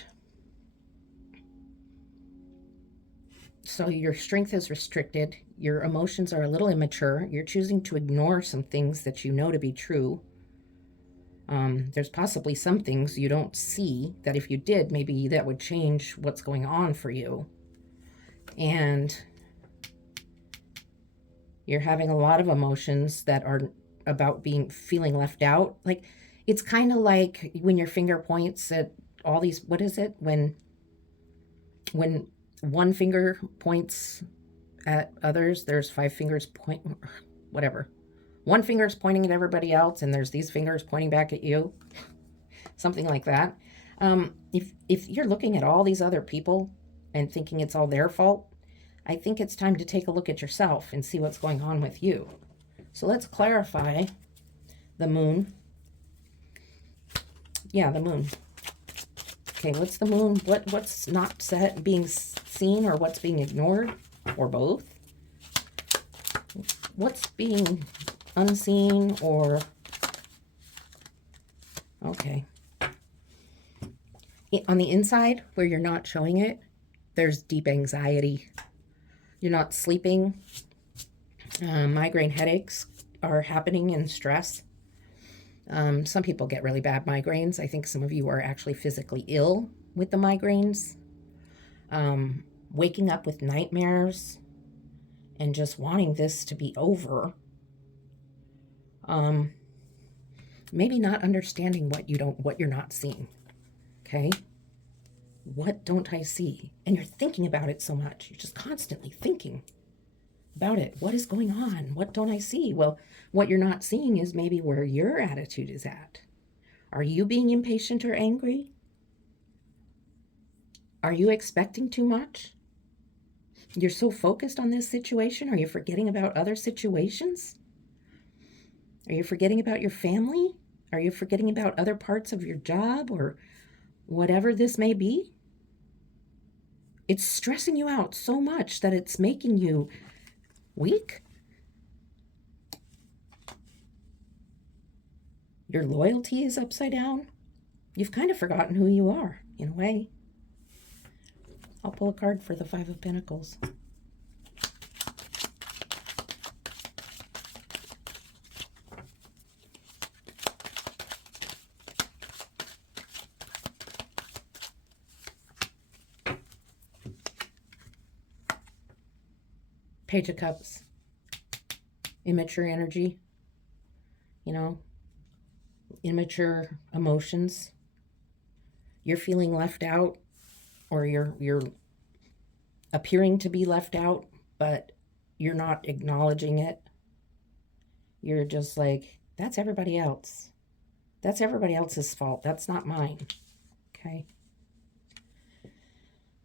so your strength is restricted. Your emotions are a little immature. You're choosing to ignore some things that you know to be true. There's possibly some things you don't see that if you did, maybe that would change what's going on for you. And you're having a lot of emotions that are about feeling left out. Like, it's kind of like when your finger points at all these, what is it? When one finger points at others, there's five fingers whatever. One finger's pointing at everybody else, and there's these fingers pointing back at you. Something like that. If you're looking at all these other people and thinking it's all their fault, I think it's time to take a look at yourself and see what's going on with you. So let's clarify the moon. Yeah, the moon. Okay, what's the moon? What's not being seen, or what's being ignored, or both? What's being unseen, or okay. On the inside, where you're not showing it, there's deep anxiety. You're not sleeping. Migraine headaches are happening in stress. Some people get really bad migraines. I think some of you are actually physically ill with the migraines. Waking up with nightmares and just wanting this to be over. Maybe not understanding what you're not seeing. Okay? What don't I see? And you're thinking about it so much. You're just constantly thinking about it. What is going on? What don't I see? Well, what you're not seeing is maybe where your attitude is at. Are you being impatient or angry? Are you expecting too much? You're so focused on this situation. Are you forgetting about other situations? Are you forgetting about your family? Are you forgetting about other parts of your job, or whatever this may be? It's stressing you out so much that it's making you weak. Your loyalty is upside down. You've kind of forgotten who you are, in a way. I'll pull a card for the Five of Pentacles. Page of Cups. Immature energy. You know, immature emotions. You're feeling left out, or you're appearing to be left out, but you're not acknowledging it. You're just like, that's everybody else. That's everybody else's fault. That's not mine. Okay?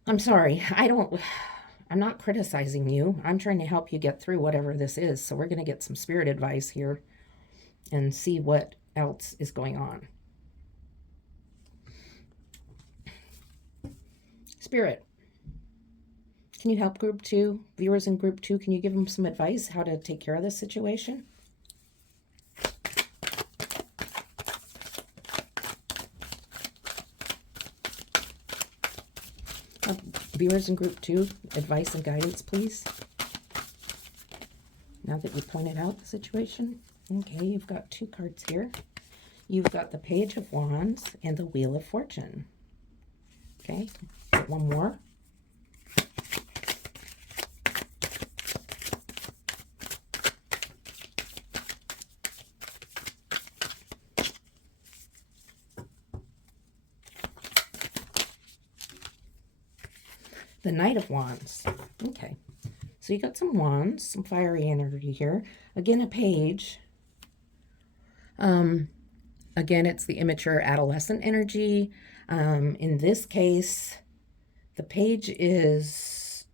I'm sorry. I'm not criticizing you. I'm trying to help you get through whatever this is. So we're going to get some spirit advice here and see what else is going on. Spirit, can you help group 2? Viewers in group 2, can you give them some advice how to take care of this situation? Viewers in group 2, advice and guidance, please. Now that you pointed out the situation. Okay, you've got 2 cards here. You've got the Page of Wands and the Wheel of Fortune. Okay, one more. The Knight of Wands. Okay, so you got some wands, some fiery energy here. Again, a page. Again, it's the immature adolescent energy. In this case, the page is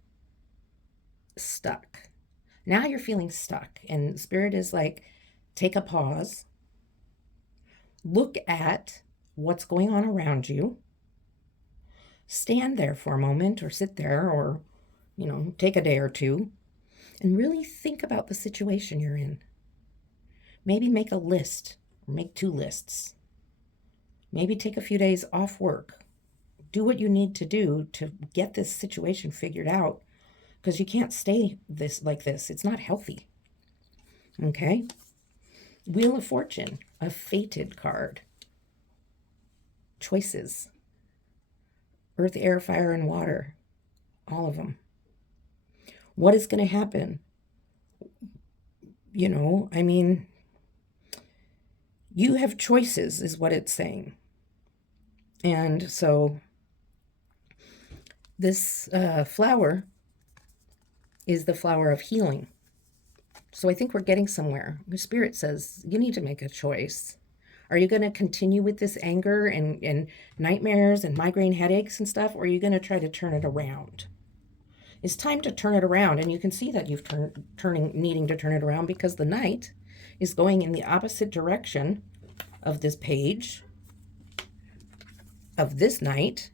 stuck. Now you're feeling stuck, and Spirit is like, take a pause. Look at what's going on around you. Stand there for a moment, or sit there, or, take a day or two, and really think about the situation you're in. Maybe make a list, or make 2 lists. Maybe take a few days off work. Do what you need to do to get this situation figured out, because you can't stay like this. It's not healthy. Okay? Wheel of Fortune, a fated card. Choices. Earth, air, fire, and water. All of them. What is going to happen? You have choices, is what it's saying. And so this flower is the flower of healing. So I think we're getting somewhere. The Spirit says you need to make a choice. Are you going to continue with this anger and nightmares and migraine headaches and stuff, or are you going to try to turn it around? It's time to turn it around, and you can see that you've needing to turn it around, because the Knight is going in the opposite direction of this page, of this Knight.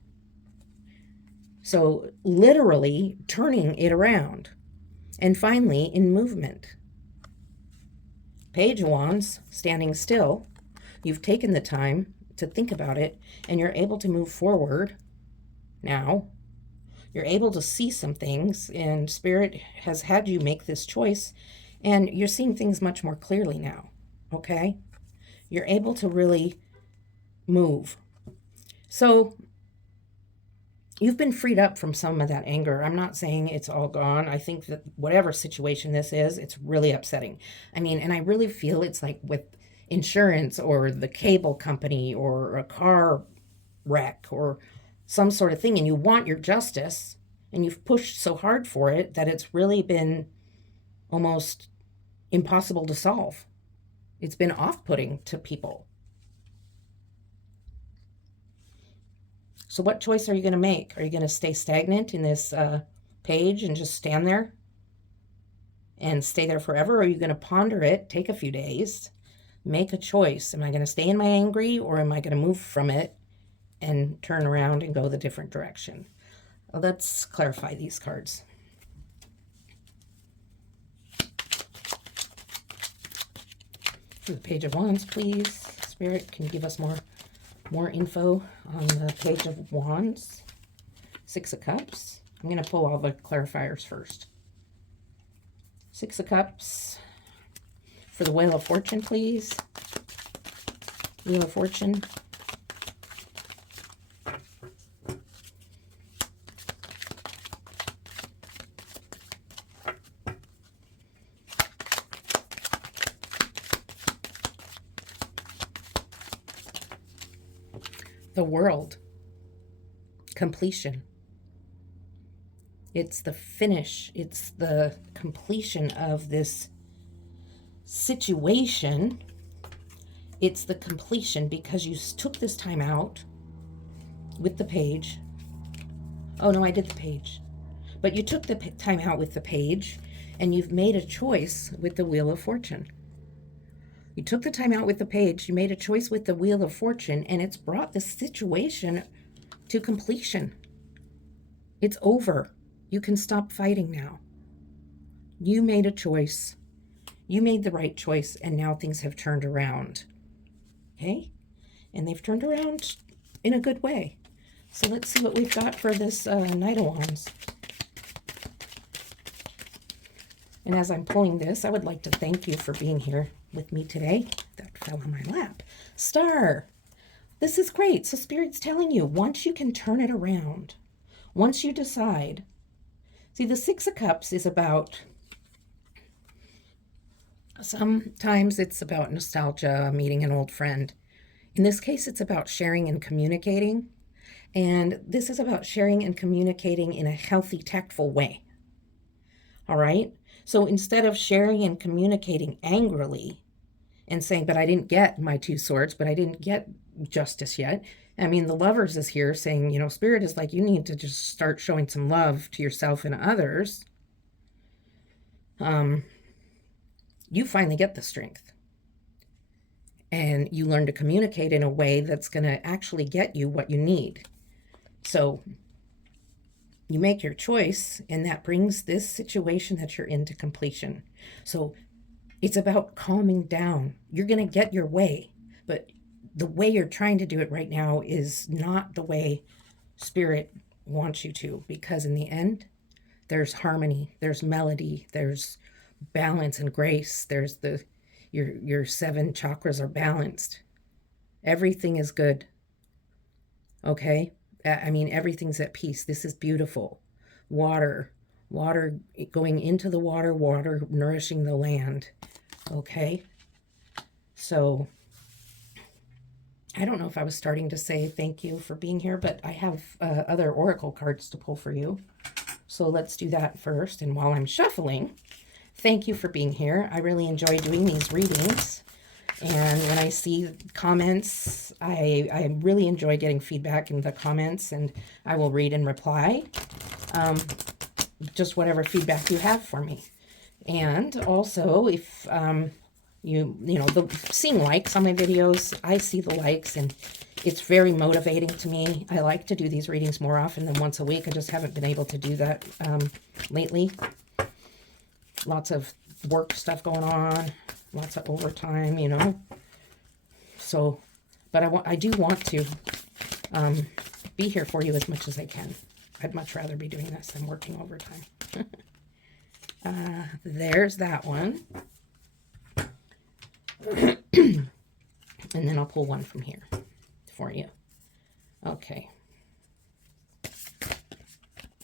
So literally turning it around, and finally in movement. Page of Wands, standing still. You've taken the time to think about it, and you're able to move forward now. You're able to see some things, and Spirit has had you make this choice, and you're seeing things much more clearly now, okay? You're able to really move. So you've been freed up from some of that anger. I'm not saying it's all gone. I think that whatever situation this is, it's really upsetting. And I really feel it's like with insurance or the cable company or a car wreck or some sort of thing, and you want your justice, and you've pushed so hard for it that it's really been almost impossible to solve. It's been off-putting to people. So what choice are you going to make? Are you going to stay stagnant in this page and just stand there and stay there forever? Or are you going to ponder it, take a few days, make a choice? Am I going to stay in my angry, or am I going to move from it and turn around and go the different direction? Well, let's clarify these cards. For the Page of Wands, please. Spirit, can you give us more info on the Page of Wands? 6 of Cups. I'm going to pull all the clarifiers first. 6 of Cups. For the Wheel of Fortune, please. Wheel of Fortune. The World. Completion. It's the finish. It's the completion of this situation. It's the completion because you took this time out with the Page. Oh, no, I did the Page. But you took the time out with the Page, and you've made a choice with the Wheel of Fortune. You took the time out with the Page, you made a choice with the Wheel of Fortune, and it's brought the situation to completion. It's over. You can stop fighting now. You made a choice. You made the right choice, and now things have turned around. Okay? And they've turned around in a good way. So let's see what we've got for this Knight of Wands. And as I'm pulling this, I would like to thank you for being here with me today. That fell on my lap. Star. This is great. So Spirit's telling you, once you can turn it around, once you decide. See, the Six of Cups is about, sometimes it's about nostalgia, meeting an old friend. In this case, it's about sharing and communicating. And this is about sharing and communicating in a healthy, tactful way. All right? So instead of sharing and communicating angrily and saying, but I didn't get my 2 swords, but I didn't get justice yet. I mean, the Lovers is here saying, you know, Spirit is like, you need to just start showing some love to yourself and others. You finally get the strength. And you learn to communicate in a way that's going to actually get you what you need. So you make your choice, and that brings this situation that you're in to completion. So it's about calming down. You're going to get your way, but the way you're trying to do it right now is not the way Spirit wants you to, because in the end, there's harmony, there's melody, there's balance and grace. There's your 7 chakras are balanced. Everything is good. Okay? I mean, everything's at peace. This is beautiful. Water going into the water nourishing the land. Okay? So, I don't know if I was starting to say thank you for being here, but I have other oracle cards to pull for you. So let's do that first. And while I'm shuffling, thank you for being here. I really enjoy doing these readings. And when I see comments, I really enjoy getting feedback in the comments, and I will read and reply. Just whatever feedback you have for me. And also, if you know, seeing likes on my videos, I see the likes, and it's very motivating to me. I like to do these readings more often than once a week. I just haven't been able to do that lately. Lots of work stuff going on, lots of overtime, you know. So, but I do want to be here for you as much as I can. I'd much rather be doing this than working overtime. There's that one. And then I'll pull one from here for you. Okay.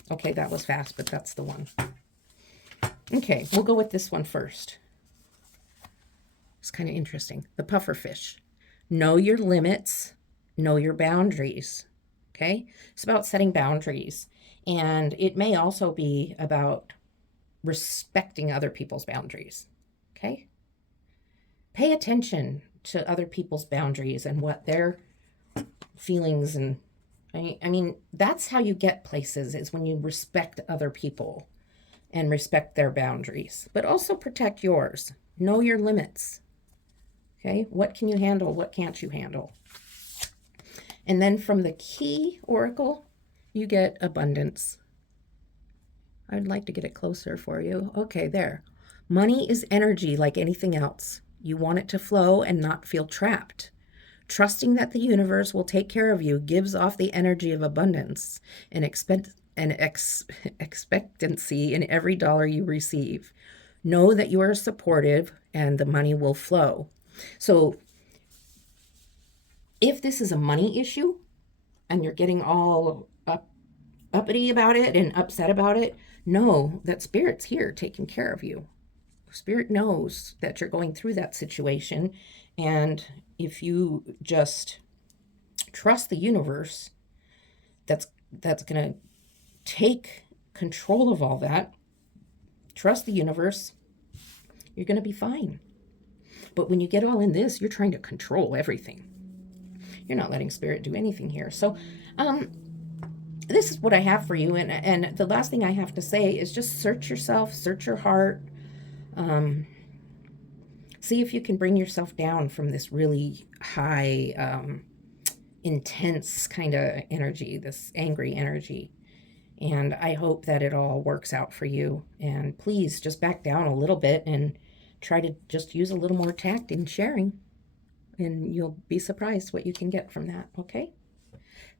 Okay, that was fast, but that's the one. Okay, we'll go with this one first. It's kind of interesting. The pufferfish. Know your limits. Know your boundaries. Okay? It's about setting boundaries. And it may also be about respecting other people's boundaries. Okay? Pay attention to other people's boundaries and what their feelings and I mean, that's how you get places, is when you respect other people and respect their boundaries, but also protect yours. Know your limits. Okay? What can you handle? What can't you handle? And then from the key oracle, you get abundance. I'd like to get it closer for you. Okay, there. Money is energy like anything else. You want it to flow and not feel trapped. Trusting that the universe will take care of you gives off the energy of abundance and expectancy in every dollar you receive. Know that you are supportive and the money will flow. So if this is a money issue and you're getting all uppity about it and upset about it, know that Spirit's here taking care of you. Spirit knows that you're going through that situation, and if you just trust the universe, that's going to take control of all that. Trust the universe, you're going to be fine. But when you get all in this, you're trying to control everything. You're not letting Spirit do anything here. So this is what I have for you. And the last thing I have to say is just search yourself, search your heart. See if you can bring yourself down from this really high, intense kind of energy, this angry energy. And I hope that it all works out for you. And please just back down a little bit and try to just use a little more tact in sharing. And you'll be surprised what you can get from that, okay?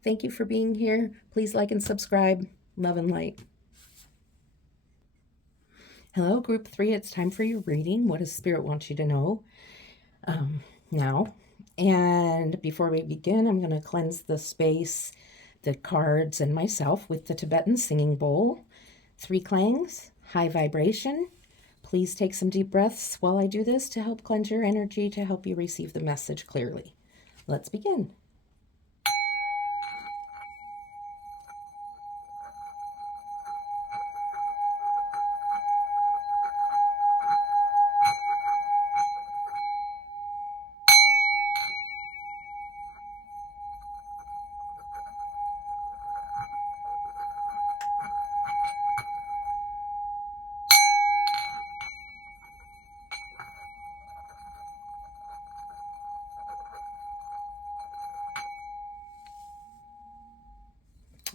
Thank you for being here. Please like and subscribe. Love and light. Hello, group 3. It's time for your reading. What does Spirit want you to know now? And before we begin, I'm going to cleanse the space, the cards, and myself with the Tibetan singing bowl. 3 clangs, high vibration. Please take some deep breaths while I do this to help cleanse your energy, to help you receive the message clearly. Let's begin.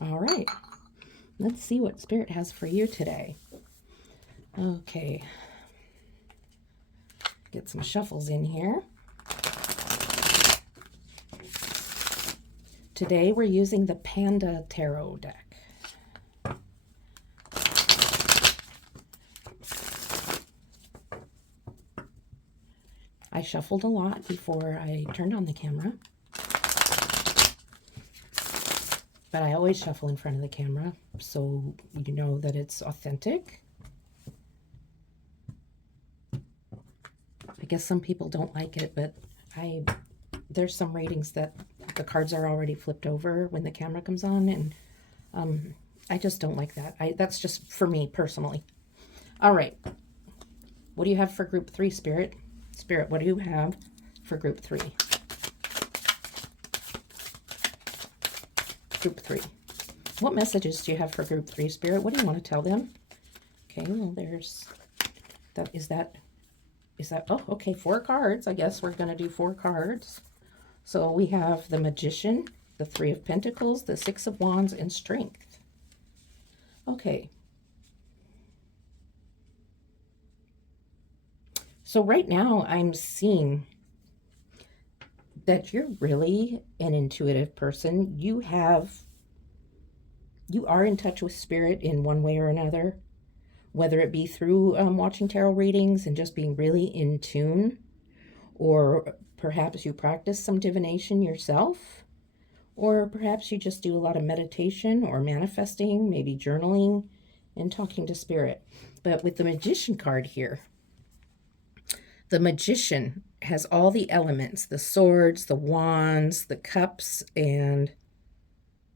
All right, let's see what Spirit has for you today. Okay, get some shuffles in here. Today we're using the Panda Tarot deck. I shuffled a lot before I turned on the camera, but I always shuffle in front of the camera so you know that it's authentic. I guess some people don't like it, but there's some readings that the cards are already flipped over when the camera comes on, and I just don't like that. That's just for me personally. All right. What do you have for group 3, Spirit? Spirit, what do you have for group 3? Group 3. What messages do you have for group 3, Spirit? What do you want to tell them? Okay, well, there's that. Is that oh, okay, 4 cards. I guess we're going to do 4 cards. So we have the Magician, the 3 of Pentacles, the 6 of Wands, and Strength. Okay. So right now I'm seeing that you're really an intuitive person. You are in touch with Spirit in one way or another, whether it be through watching tarot readings and just being really in tune, or perhaps you practice some divination yourself, or perhaps you just do a lot of meditation or manifesting, maybe journaling and talking to Spirit. But with the Magician card here, the Magician has all the elements, the swords, the wands, the cups, and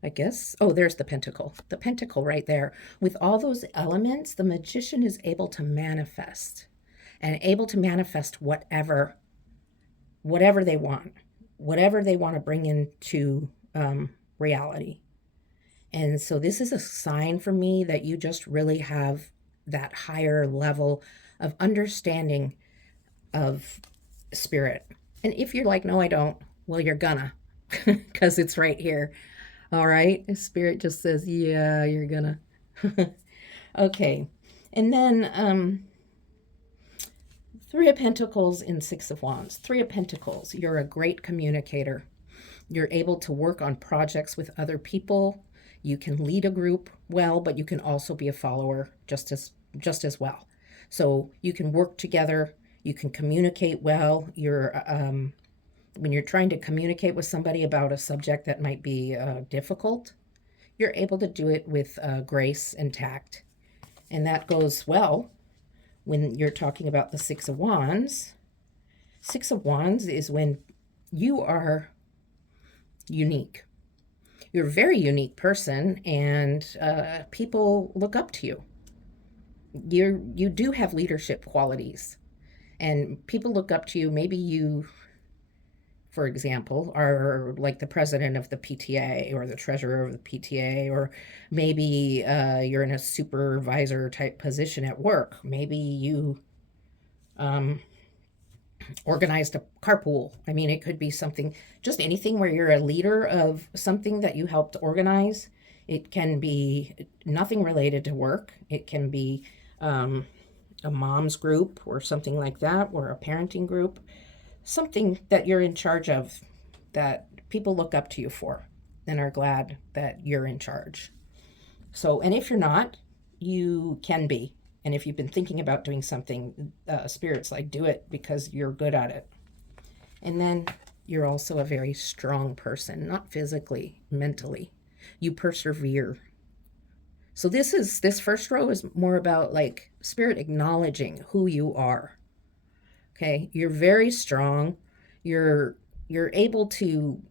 I guess, oh, there's the pentacle right there. With all those elements, the Magician is able to manifest, and able to manifest whatever they want, whatever they want to bring into reality. And so this is a sign for me that you just really have that higher level of understanding of Spirit. And if you're like, no, I don't, well, you're gonna, because it's right here. All right. Spirit just says, yeah, you're gonna. Okay. And then 3 of Pentacles and 6 of Wands. 3 of Pentacles, you're a great communicator. You're able to work on projects with other people. You can lead a group well, but you can also be a follower just as well. So you can work together. You can communicate well. When you're trying to communicate with somebody about a subject that might be difficult, you're able to do it with grace and tact. And that goes well when you're talking about the 6 of Wands. 6 of Wands is when you are unique. You're a very unique person, and people look up to you. You do have leadership qualities, and people look up to you. Maybe you, for example, are like the president of the PTA or the treasurer of the PTA, or maybe you're in a supervisor type position at work. Maybe you organized a carpool. I mean, it could be something, just anything where you're a leader of something that you helped organize. It can be nothing related to work. It can be a mom's group or something like that, or a parenting group, something that you're in charge of that people look up to you for. and are glad that you're in charge. So, and if you're not, you can be. And if you've been thinking about doing something, Spirit's like, do it because you're good at it. And then you're also a very strong person, not physically, mentally. You persevere. So this first row is more about like Spirit acknowledging who you are. Okay? You're very strong. You're able to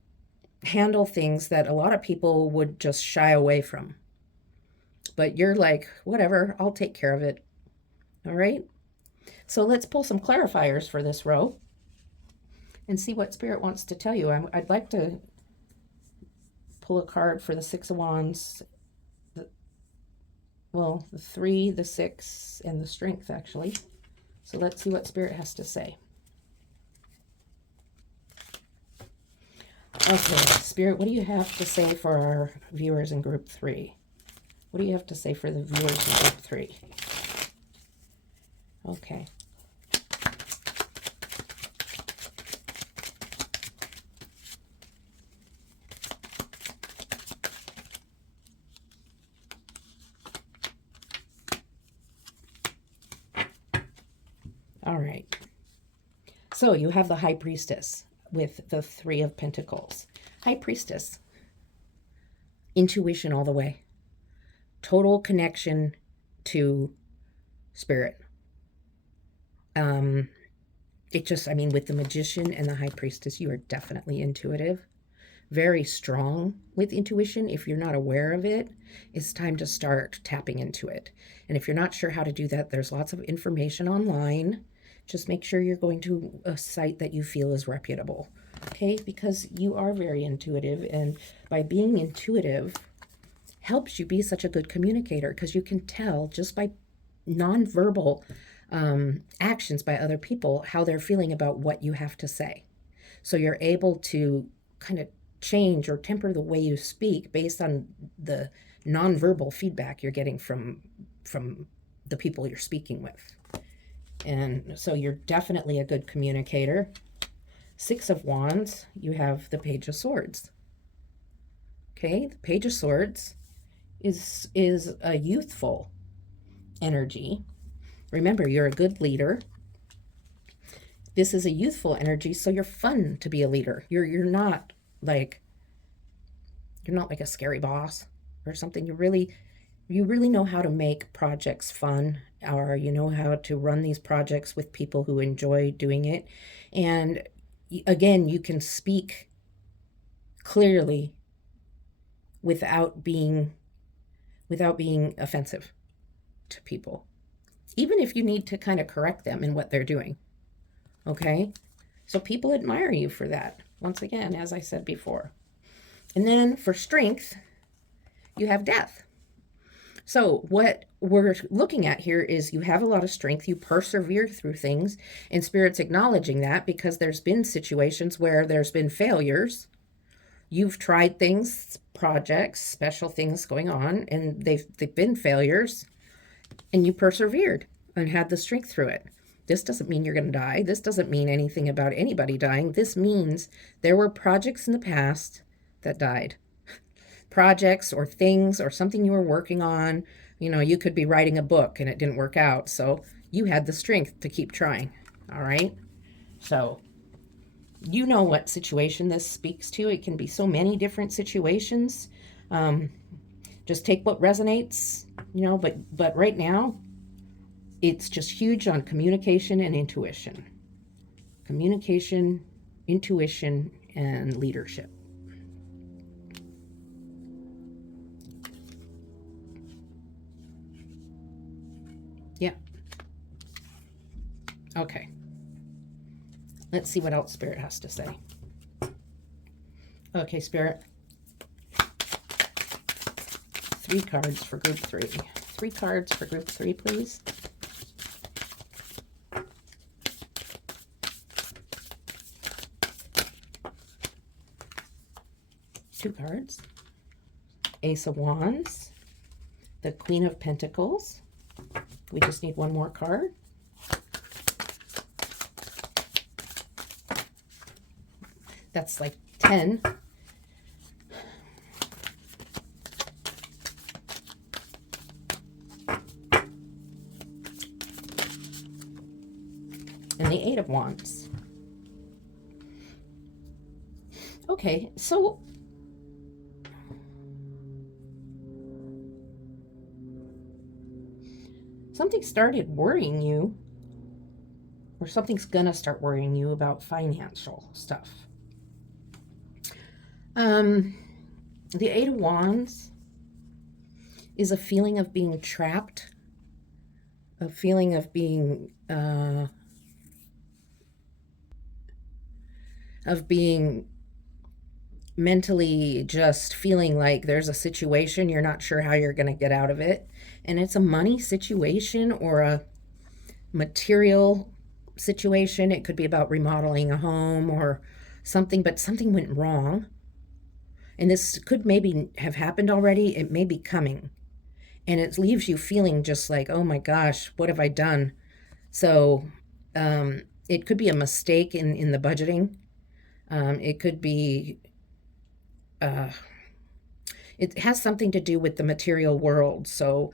handle things that a lot of people would just shy away from. But you're like, whatever, I'll take care of it. All right? So let's pull some clarifiers for this row and see what Spirit wants to tell you. I'd like to pull a card for the Six of Wands, the 3, the 6, and the Strength, actually. So let's see what Spirit has to say. Okay, Spirit, what do you have to say for our viewers in Group 3? What do you have to say for the viewers in Group 3? Okay. All right. So you have the High Priestess with the 3 of Pentacles. High Priestess. Intuition all the way. Total connection to Spirit. With the Magician and the High Priestess, you are definitely intuitive. Very strong with intuition. If you're not aware of it, it's time to start tapping into it. And if you're not sure how to do that, there's lots of information online. Just make sure you're going to a site that you feel is reputable. Okay? Because you are very intuitive. And by being intuitive helps you be such a good communicator, because you can tell just by nonverbal actions by other people how they're feeling about what you have to say. So you're able to kind of change or temper the way you speak based on the nonverbal feedback you're getting from the people you're speaking with. And so you're definitely a good communicator. 6 of Wands, you have the Page of Swords. Okay, the Page of Swords is a youthful energy. Remember, you're a good leader. This is a youthful energy, so you're fun to be a leader. You're not like a scary boss or something. You really know how to make projects fun, or you know how to run these projects with people who enjoy doing it. And again, you can speak clearly without being offensive to people, even if you need to kind of correct them in what they're doing. Okay? So people admire you for that. Once again, as I said before. And then for Strength, you have Death. So what we're looking at here is you have a lot of strength. You persevere through things, and Spirit's acknowledging that, because there's been situations where there's been failures. You've tried things, projects, special things going on, and they've been failures, and you persevered and had the strength through it. This doesn't mean you're going to die. This doesn't mean anything about anybody dying. This means there were projects in the past that died. Projects or things or something you were working on. You know, you could be writing a book and it didn't work out. So you had the strength to keep trying. All right. So you know what situation this speaks to. It can be so many different situations. Just take what resonates, but right now it's just huge on communication and intuition. Communication, intuition, and leadership. Yeah. Okay. Let's see what else Spirit has to say. Okay, Spirit. 3 cards for Group 3. 3 cards for Group 3, please. Two cards. Ace of Wands. The Queen of Pentacles. We just need one more card. That's like 10. and the Eight of Wands. Okay, so something started worrying you, or something's gonna start worrying you about financial stuff. The Eight of Wands is a feeling of being trapped, a feeling of being mentally just feeling like there's a situation you're not sure how you're going to get out of it, and it's a money situation or a material situation. It could be about remodeling a home or something, but something went wrong, and this could maybe have happened already. It may be coming, and it leaves you feeling just like, oh my gosh, what have I done? So it could be a mistake in the budgeting. It could be it has something to do with the material world. So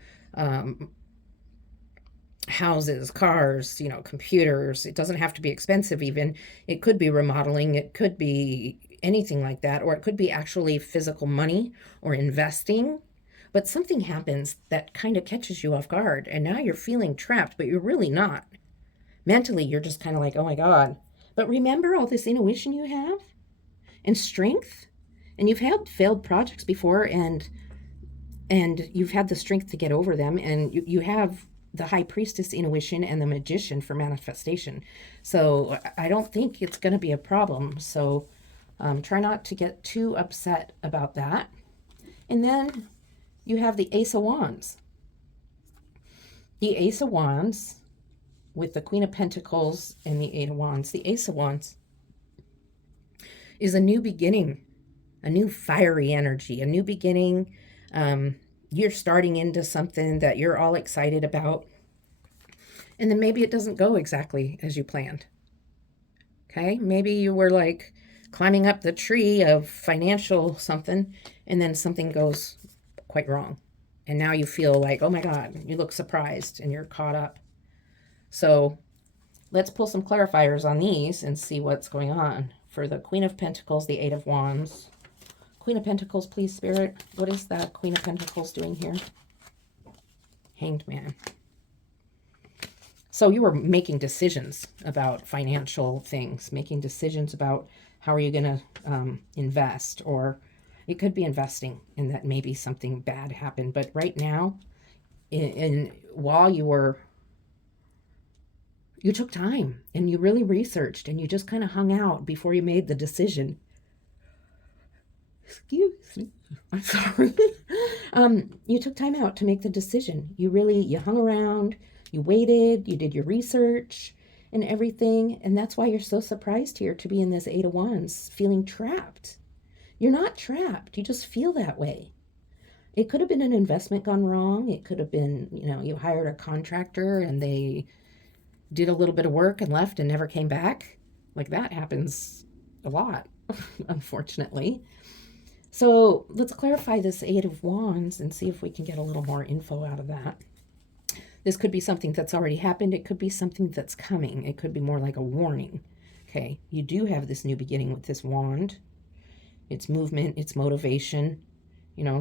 houses, cars, computers. It doesn't have to be expensive even. It could be remodeling. It could be anything like that. Or it could be actually physical money or investing. But something happens that kind of catches you off guard. And now you're feeling trapped, but you're really not. Mentally, you're just kind of like, oh my God. But remember all this intuition you have and strength? And you've had failed projects before, and you've had the strength to get over them, and you have the high priestess intuition and the magician for manifestation. So I don't think it's going to be a problem. So try not to get too upset about that. And then you have the Ace of Wands. The Ace of Wands with the Queen of Pentacles and the Eight of Wands. The Ace of Wands is a new beginning, a new fiery energy, a new beginning. You're starting into something that you're all excited about. And then maybe it doesn't go exactly as you planned. Okay? Maybe you were like climbing up the tree of financial something, and then something goes quite wrong. And now you feel like, oh my God, you look surprised and you're caught up. So let's pull some clarifiers on these and see what's going on. For the Queen of Pentacles, the Eight of Wands. Queen of Pentacles, please, Spirit. What is that Queen of Pentacles doing here? Hanged Man. So you were making decisions about financial things, making decisions about how are you going to invest, or it could be investing and that maybe something bad happened. But right now, while you took time and you really researched and you just kind of hung out before you made the decision. Excuse me. I'm sorry. You took time out to make the decision. You hung around, you waited, you did your research and everything. And that's why you're so surprised here to be in this Eight of Wands, feeling trapped. You're not trapped. You just feel that way. It could have been an investment gone wrong. It could have been, you hired a contractor and they did a little bit of work and left and never came back. Like that happens a lot, unfortunately. So let's clarify this Eight of Wands and see if we can get a little more info out of that. This could be something that's already happened. It could be something that's coming. It could be more like a warning. Okay, you do have this new beginning with this wand. It's movement, it's motivation,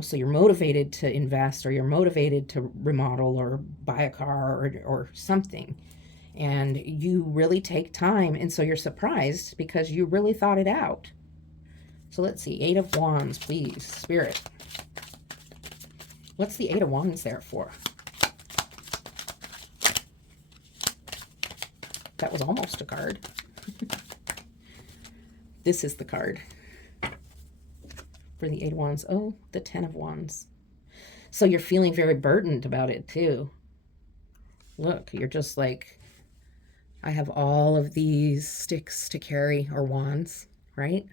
so you're motivated to invest, or you're motivated to remodel or buy a car or something. And you really take time, and so you're surprised because you really thought it out. So let's see, Eight of Wands, please, Spirit. What's the Eight of Wands there for? That was almost a card. This is the card for the Eight of Wands. Oh, the Ten of Wands. So you're feeling very burdened about it too. Look, you're just like, I have all of these sticks to carry, or wands, right?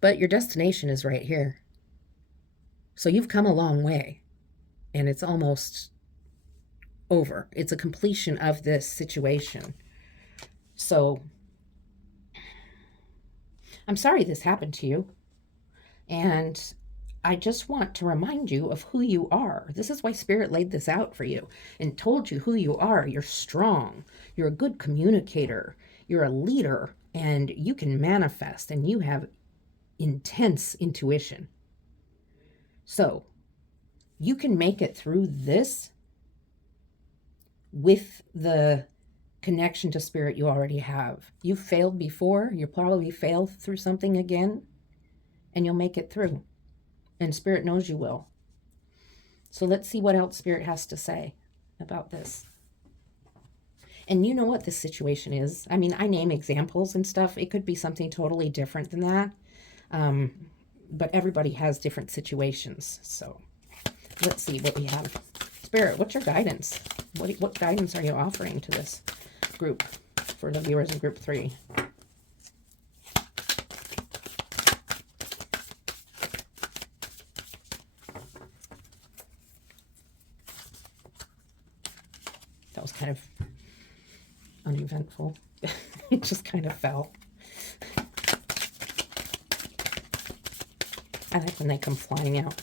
But your destination is right here. So you've come a long way, and it's almost over. It's a completion of this situation. So I'm sorry this happened to you. And I just want to remind you of who you are. This is why Spirit laid this out for you and told you who you are. You're strong. You're a good communicator. You're a leader, and you can manifest, and you have intense intuition. So you can make it through this with the connection to Spirit you already have. You've failed before. You'll probably fail through something again, and you'll make it through. And Spirit knows you will. So let's see what else Spirit has to say about this. And you know what this situation is. I mean, I name examples and stuff. It could be something totally different than that. But everybody has different situations. So let's see what we have. Spirit, what's your guidance? What guidance are you offering to this group for the viewers in group 3? That was kind of uneventful. It just kind of fell. I like when they come flying out.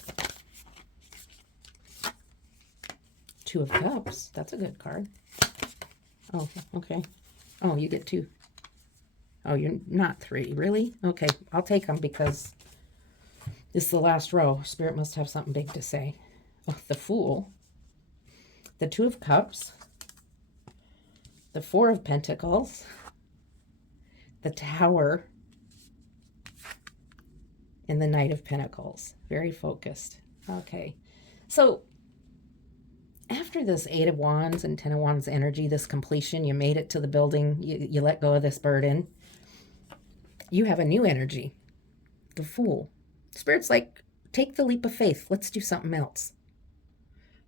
2 of Cups. That's a good card. Oh, okay. Oh, you get 2. Oh, you're not 3. Really? Okay, I'll take them because this is the last row. Spirit must have something big to say. Oh, the Fool. The 2 of Cups. The 4 of Pentacles. The Tower. And the Knight of Pentacles. Very focused. Okay. So after this 8 of Wands and 10 of Wands energy, this completion, you made it to the building, you let go of this burden, you have a new energy, the Fool. Spirit's like, take the leap of faith. Let's do something else.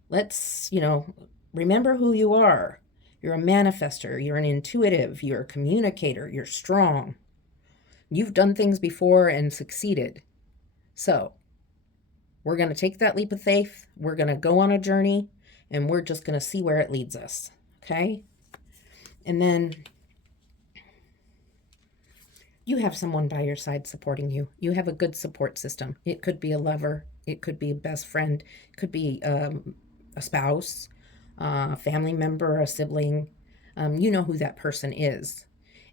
Let's, remember who you are. You're a manifester. You're an intuitive. You're a communicator. You're strong. You've done things before and succeeded. So we're going to take that leap of faith. We're going to go on a journey. And we're just going to see where it leads us, okay? And then you have someone by your side supporting you. You have a good support system. It could be a lover. It could be a best friend. It could be a spouse, a family member, a sibling. You know who that person is.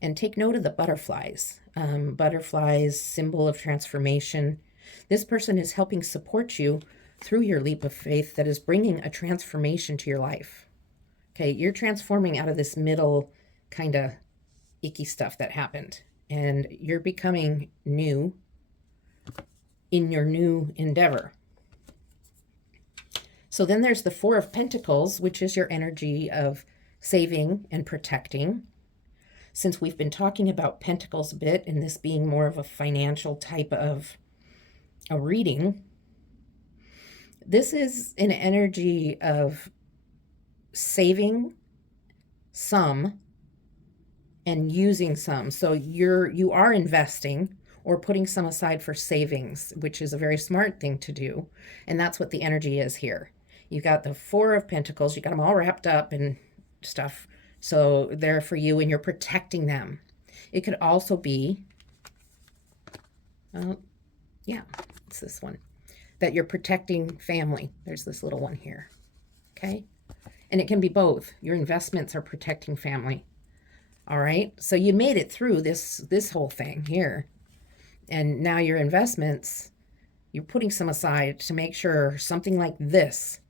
And take note of the butterflies. Butterflies, symbol of transformation. This person is helping support you through your leap of faith that is bringing a transformation to your life. Okay, you're transforming out of this middle kind of icky stuff that happened, and you're becoming new in your new endeavor. So then there's the 4 of Pentacles, which is your energy of saving and protecting. Since we've been talking about Pentacles a bit, and this being more of a financial type of a reading, this is an energy of saving some and using some. So you are investing or putting some aside for savings, which is a very smart thing to do. And that's what the energy is here. You got the 4 of Pentacles. You got them all wrapped up and stuff. So they're for you and you're protecting them. It could also be, it's this one. That you're protecting family. There's this little one here, okay? And it can be both. Your investments are protecting family, all right? So you made it through this whole thing here. And now your investments, you're putting some aside to make sure something like this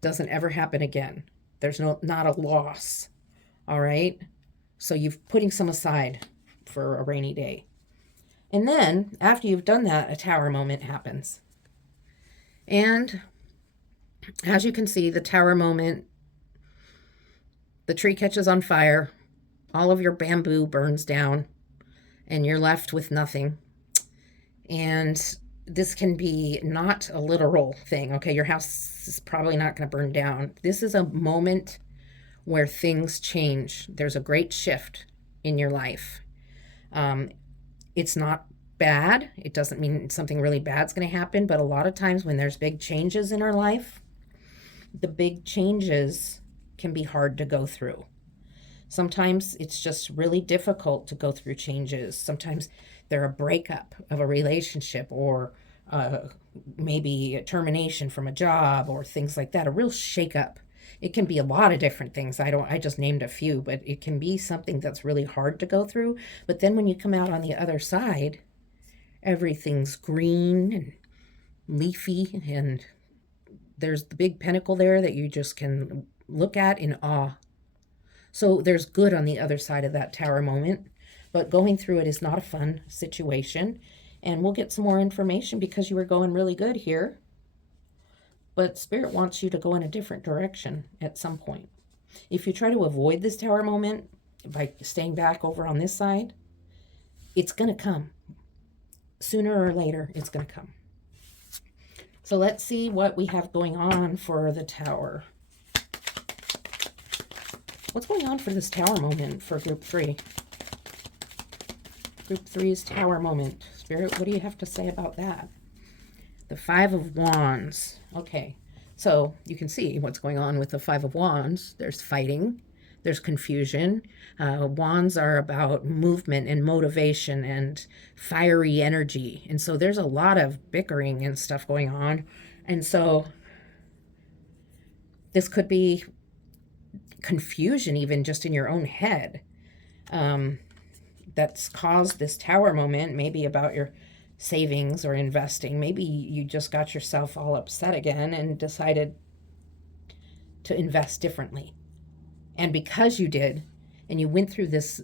doesn't ever happen again. There's not a loss, all right? So you're putting some aside for a rainy day. And then after you've done that, a Tower moment happens. And as you can see, the Tower moment, the tree catches on fire, all of your bamboo burns down, and you're left with nothing. And this can be not a literal thing, okay? Your house is probably not going to burn down. This is a moment where things change. There's a great shift in your life. It's not bad. It doesn't mean something really bad's going to happen, but a lot of times when there's big changes in our life, the big changes can be hard to go through. Sometimes it's just really difficult to go through changes. Sometimes they're a breakup of a relationship or uh, maybe a termination from a job or things like that, a real shakeup. It can be a lot of different things. I just named a few, but it can be something that's really hard to go through. But then when you come out on the other side, everything's green and leafy, and there's the big pinnacle there that you just can look at in awe. So there's good on the other side of that tower moment, but going through it is not a fun situation. And we'll get some more information because you were going really good here. But Spirit wants you to go in a different direction at some point. If you try to avoid this tower moment by staying back over on this side, it's going to come. Sooner or later, it's going to come. So let's see what we have going on for the tower. What's going on for this tower moment for group 3? Group 3's tower moment. Spirit, what do you have to say about that? The 5 of Wands. Okay, so you can see what's going on with the 5 of Wands. There's fighting. There's confusion. Wands are about movement and motivation and fiery energy. And so there's a lot of bickering and stuff going on. And so this could be confusion even just in your own head that's caused this tower moment, maybe about your savings or investing. Maybe you just got yourself all upset again and decided to invest differently. And because you did, and you went through this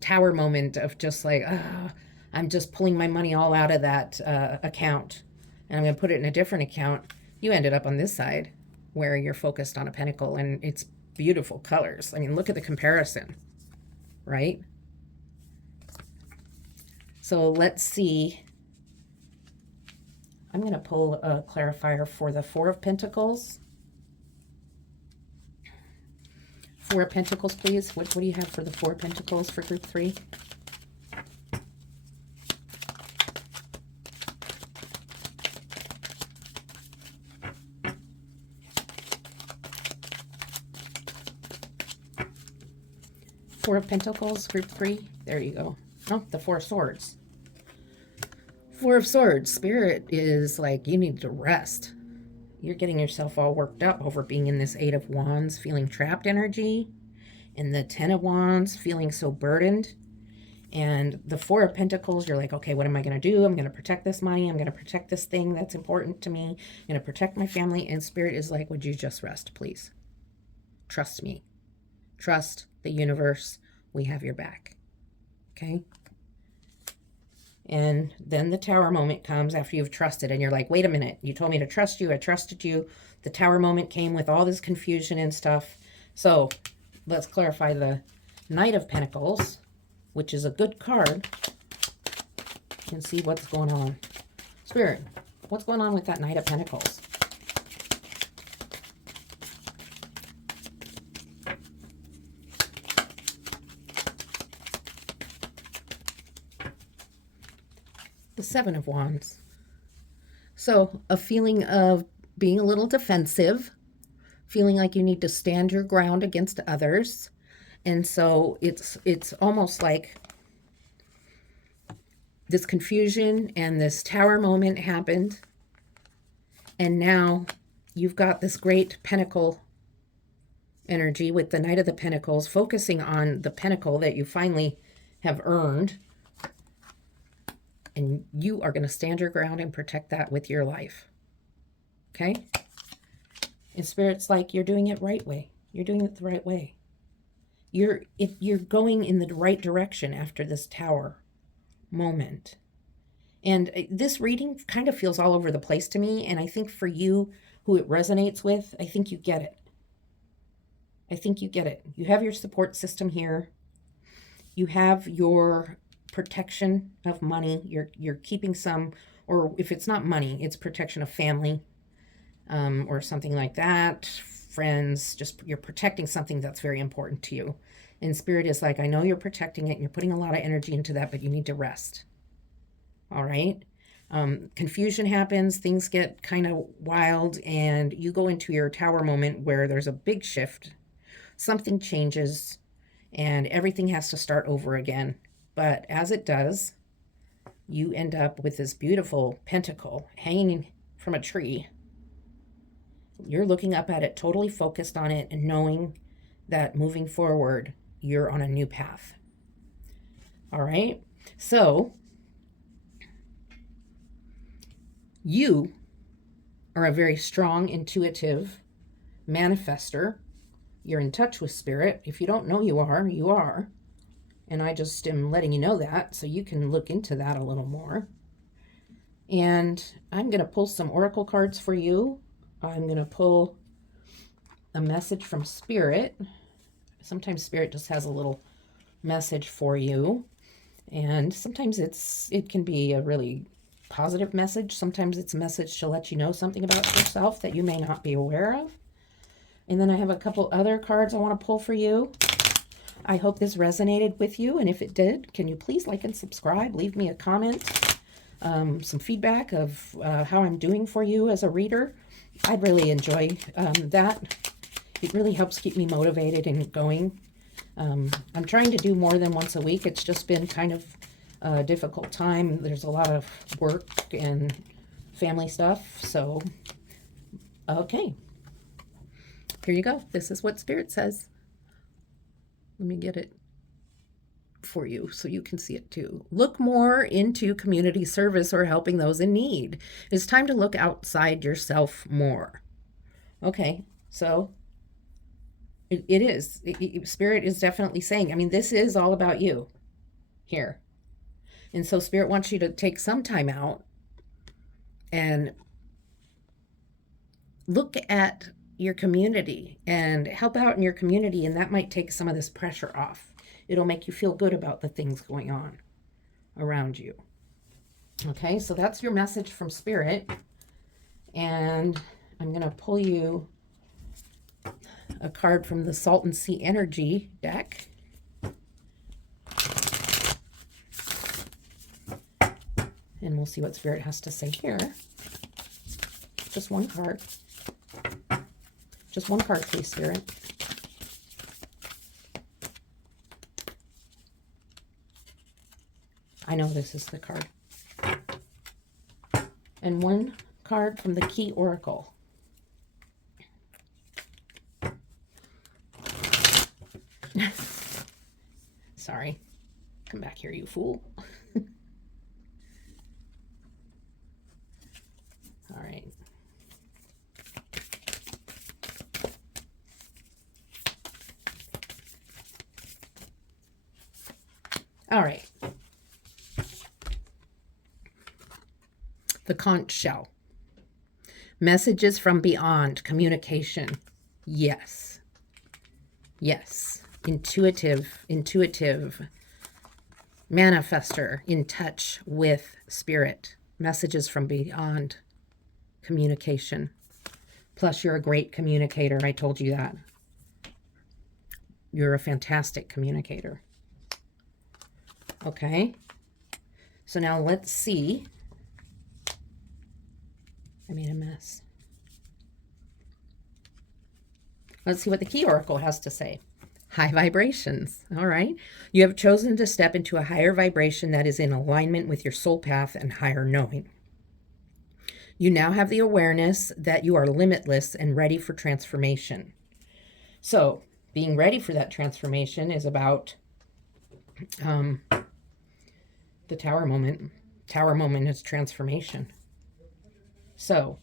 tower moment of just like, I'm just pulling my money all out of that account and I'm going to put it in a different account, you ended up on this side where you're focused on a pentacle and it's beautiful colors. I mean, look at the comparison, right? So let's see. I'm going to pull a clarifier for the 4 of Pentacles. 4 of Pentacles, please. What do you have for the 4 of Pentacles for group 3? Four of Pentacles, group 3. There you go. Oh, the 4 of Swords. 4 of Swords. Spirit is like, you need to rest. You're getting yourself all worked up over being in this 8 of Wands, feeling trapped energy. And the 10 of Wands, feeling so burdened. And the 4 of Pentacles, you're like, okay, what am I going to do? I'm going to protect this money. I'm going to protect this thing that's important to me. I'm going to protect my family. And Spirit is like, would you just rest, please? Trust me. Trust the universe. We have your back. Okay? And then the tower moment comes after you've trusted. And you're like, wait a minute. You told me to trust you. I trusted you. The tower moment came with all this confusion and stuff. So let's clarify the Knight of Pentacles, which is a good card, and see what's going on. Spirit, what's going on with that Knight of Pentacles? The 7 of Wands. So a feeling of being a little defensive, feeling like you need to stand your ground against others. And so it's almost like this confusion and this tower moment happened. And now you've got this great pentacle energy with the Knight of the Pentacles, focusing on the pentacle that you finally have earned. And you are going to stand your ground and protect that with your life. Okay? And Spirit's like, you're doing it right way. You're doing it the right way. You're going in the right direction after this tower moment. And this reading kind of feels all over the place to me. And I think for you who it resonates with, I think you get it. I think you get it. You have your support system here. You have your protection of money. You're keeping some, or if it's not money, it's protection of family, or something like that. Friends, just you're protecting something that's very important to you. And Spirit is like, I know you're protecting it and you're putting a lot of energy into that, but you need to rest. All right. Confusion happens, things get kind of wild, and you go into your tower moment where there's a big shift. Something changes and everything has to start over again. But as it does, you end up with this beautiful pentacle hanging from a tree. You're looking up at it, totally focused on it, and knowing that moving forward, you're on a new path. All right? So, you are a very strong, intuitive manifester. You're in touch with spirit. If you don't know you are, you are. And I just am letting you know that so you can look into that a little more. And I'm going to pull some oracle cards for you. I'm going to pull a message from spirit. Sometimes spirit just has a little message for you. And sometimes it can be a really positive message. Sometimes it's a message to let you know something about yourself that you may not be aware of. And then I have a couple other cards I want to pull for you. I hope this resonated with you. And if it did, can you please like and subscribe? Leave me a comment, some feedback of how I'm doing for you as a reader. I'd really enjoy that. It really helps keep me motivated and going. I'm trying to do more than once a week. It's just been kind of a difficult time. There's a lot of work and family stuff. So, okay. Here you go. This is what Spirit says. Let me get it for you so you can see it too. Look more into community service or helping those in need. It's time to look outside yourself more. Okay, so it is. Spirit is definitely saying, I mean, this is all about you here. And so Spirit wants you to take some time out and look at your community and help out in your community, and that might take some of this pressure off. It'll make you feel good about the things going on around you. Okay, so that's your message from Spirit. And I'm going to pull you a card from the Salt and Sea Energy deck. And we'll see what Spirit has to say here. Just one card. Just one card, please, Spirit. I know this is the card. And one card from the Key Oracle. Sorry. Come back here, you fool. All right. All right. The conch shell. Messages from beyond. Communication. Yes. Yes. Intuitive. Manifester. In touch with spirit. Messages from beyond. Communication. Plus, you're a great communicator. I told you that. You're a fantastic communicator. Okay. So now let's see. I made a mess. Let's see what the Key Oracle has to say. High vibrations. All right. You have chosen to step into a higher vibration that is in alignment with your soul path and higher knowing. You now have the awareness that you are limitless and ready for transformation. So, being ready for that transformation is about the Tower moment. Tower moment is transformation. So,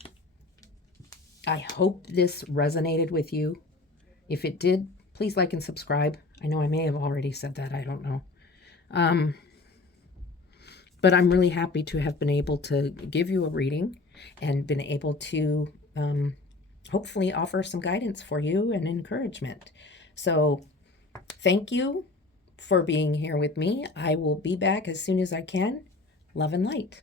I hope this resonated with you. If it did, please like and subscribe. I know I may have already said that. I don't know. But I'm really happy to have been able to give you a reading and been able to hopefully offer some guidance for you and encouragement. So thank you for being here with me. I will be back as soon as I can. Love and light.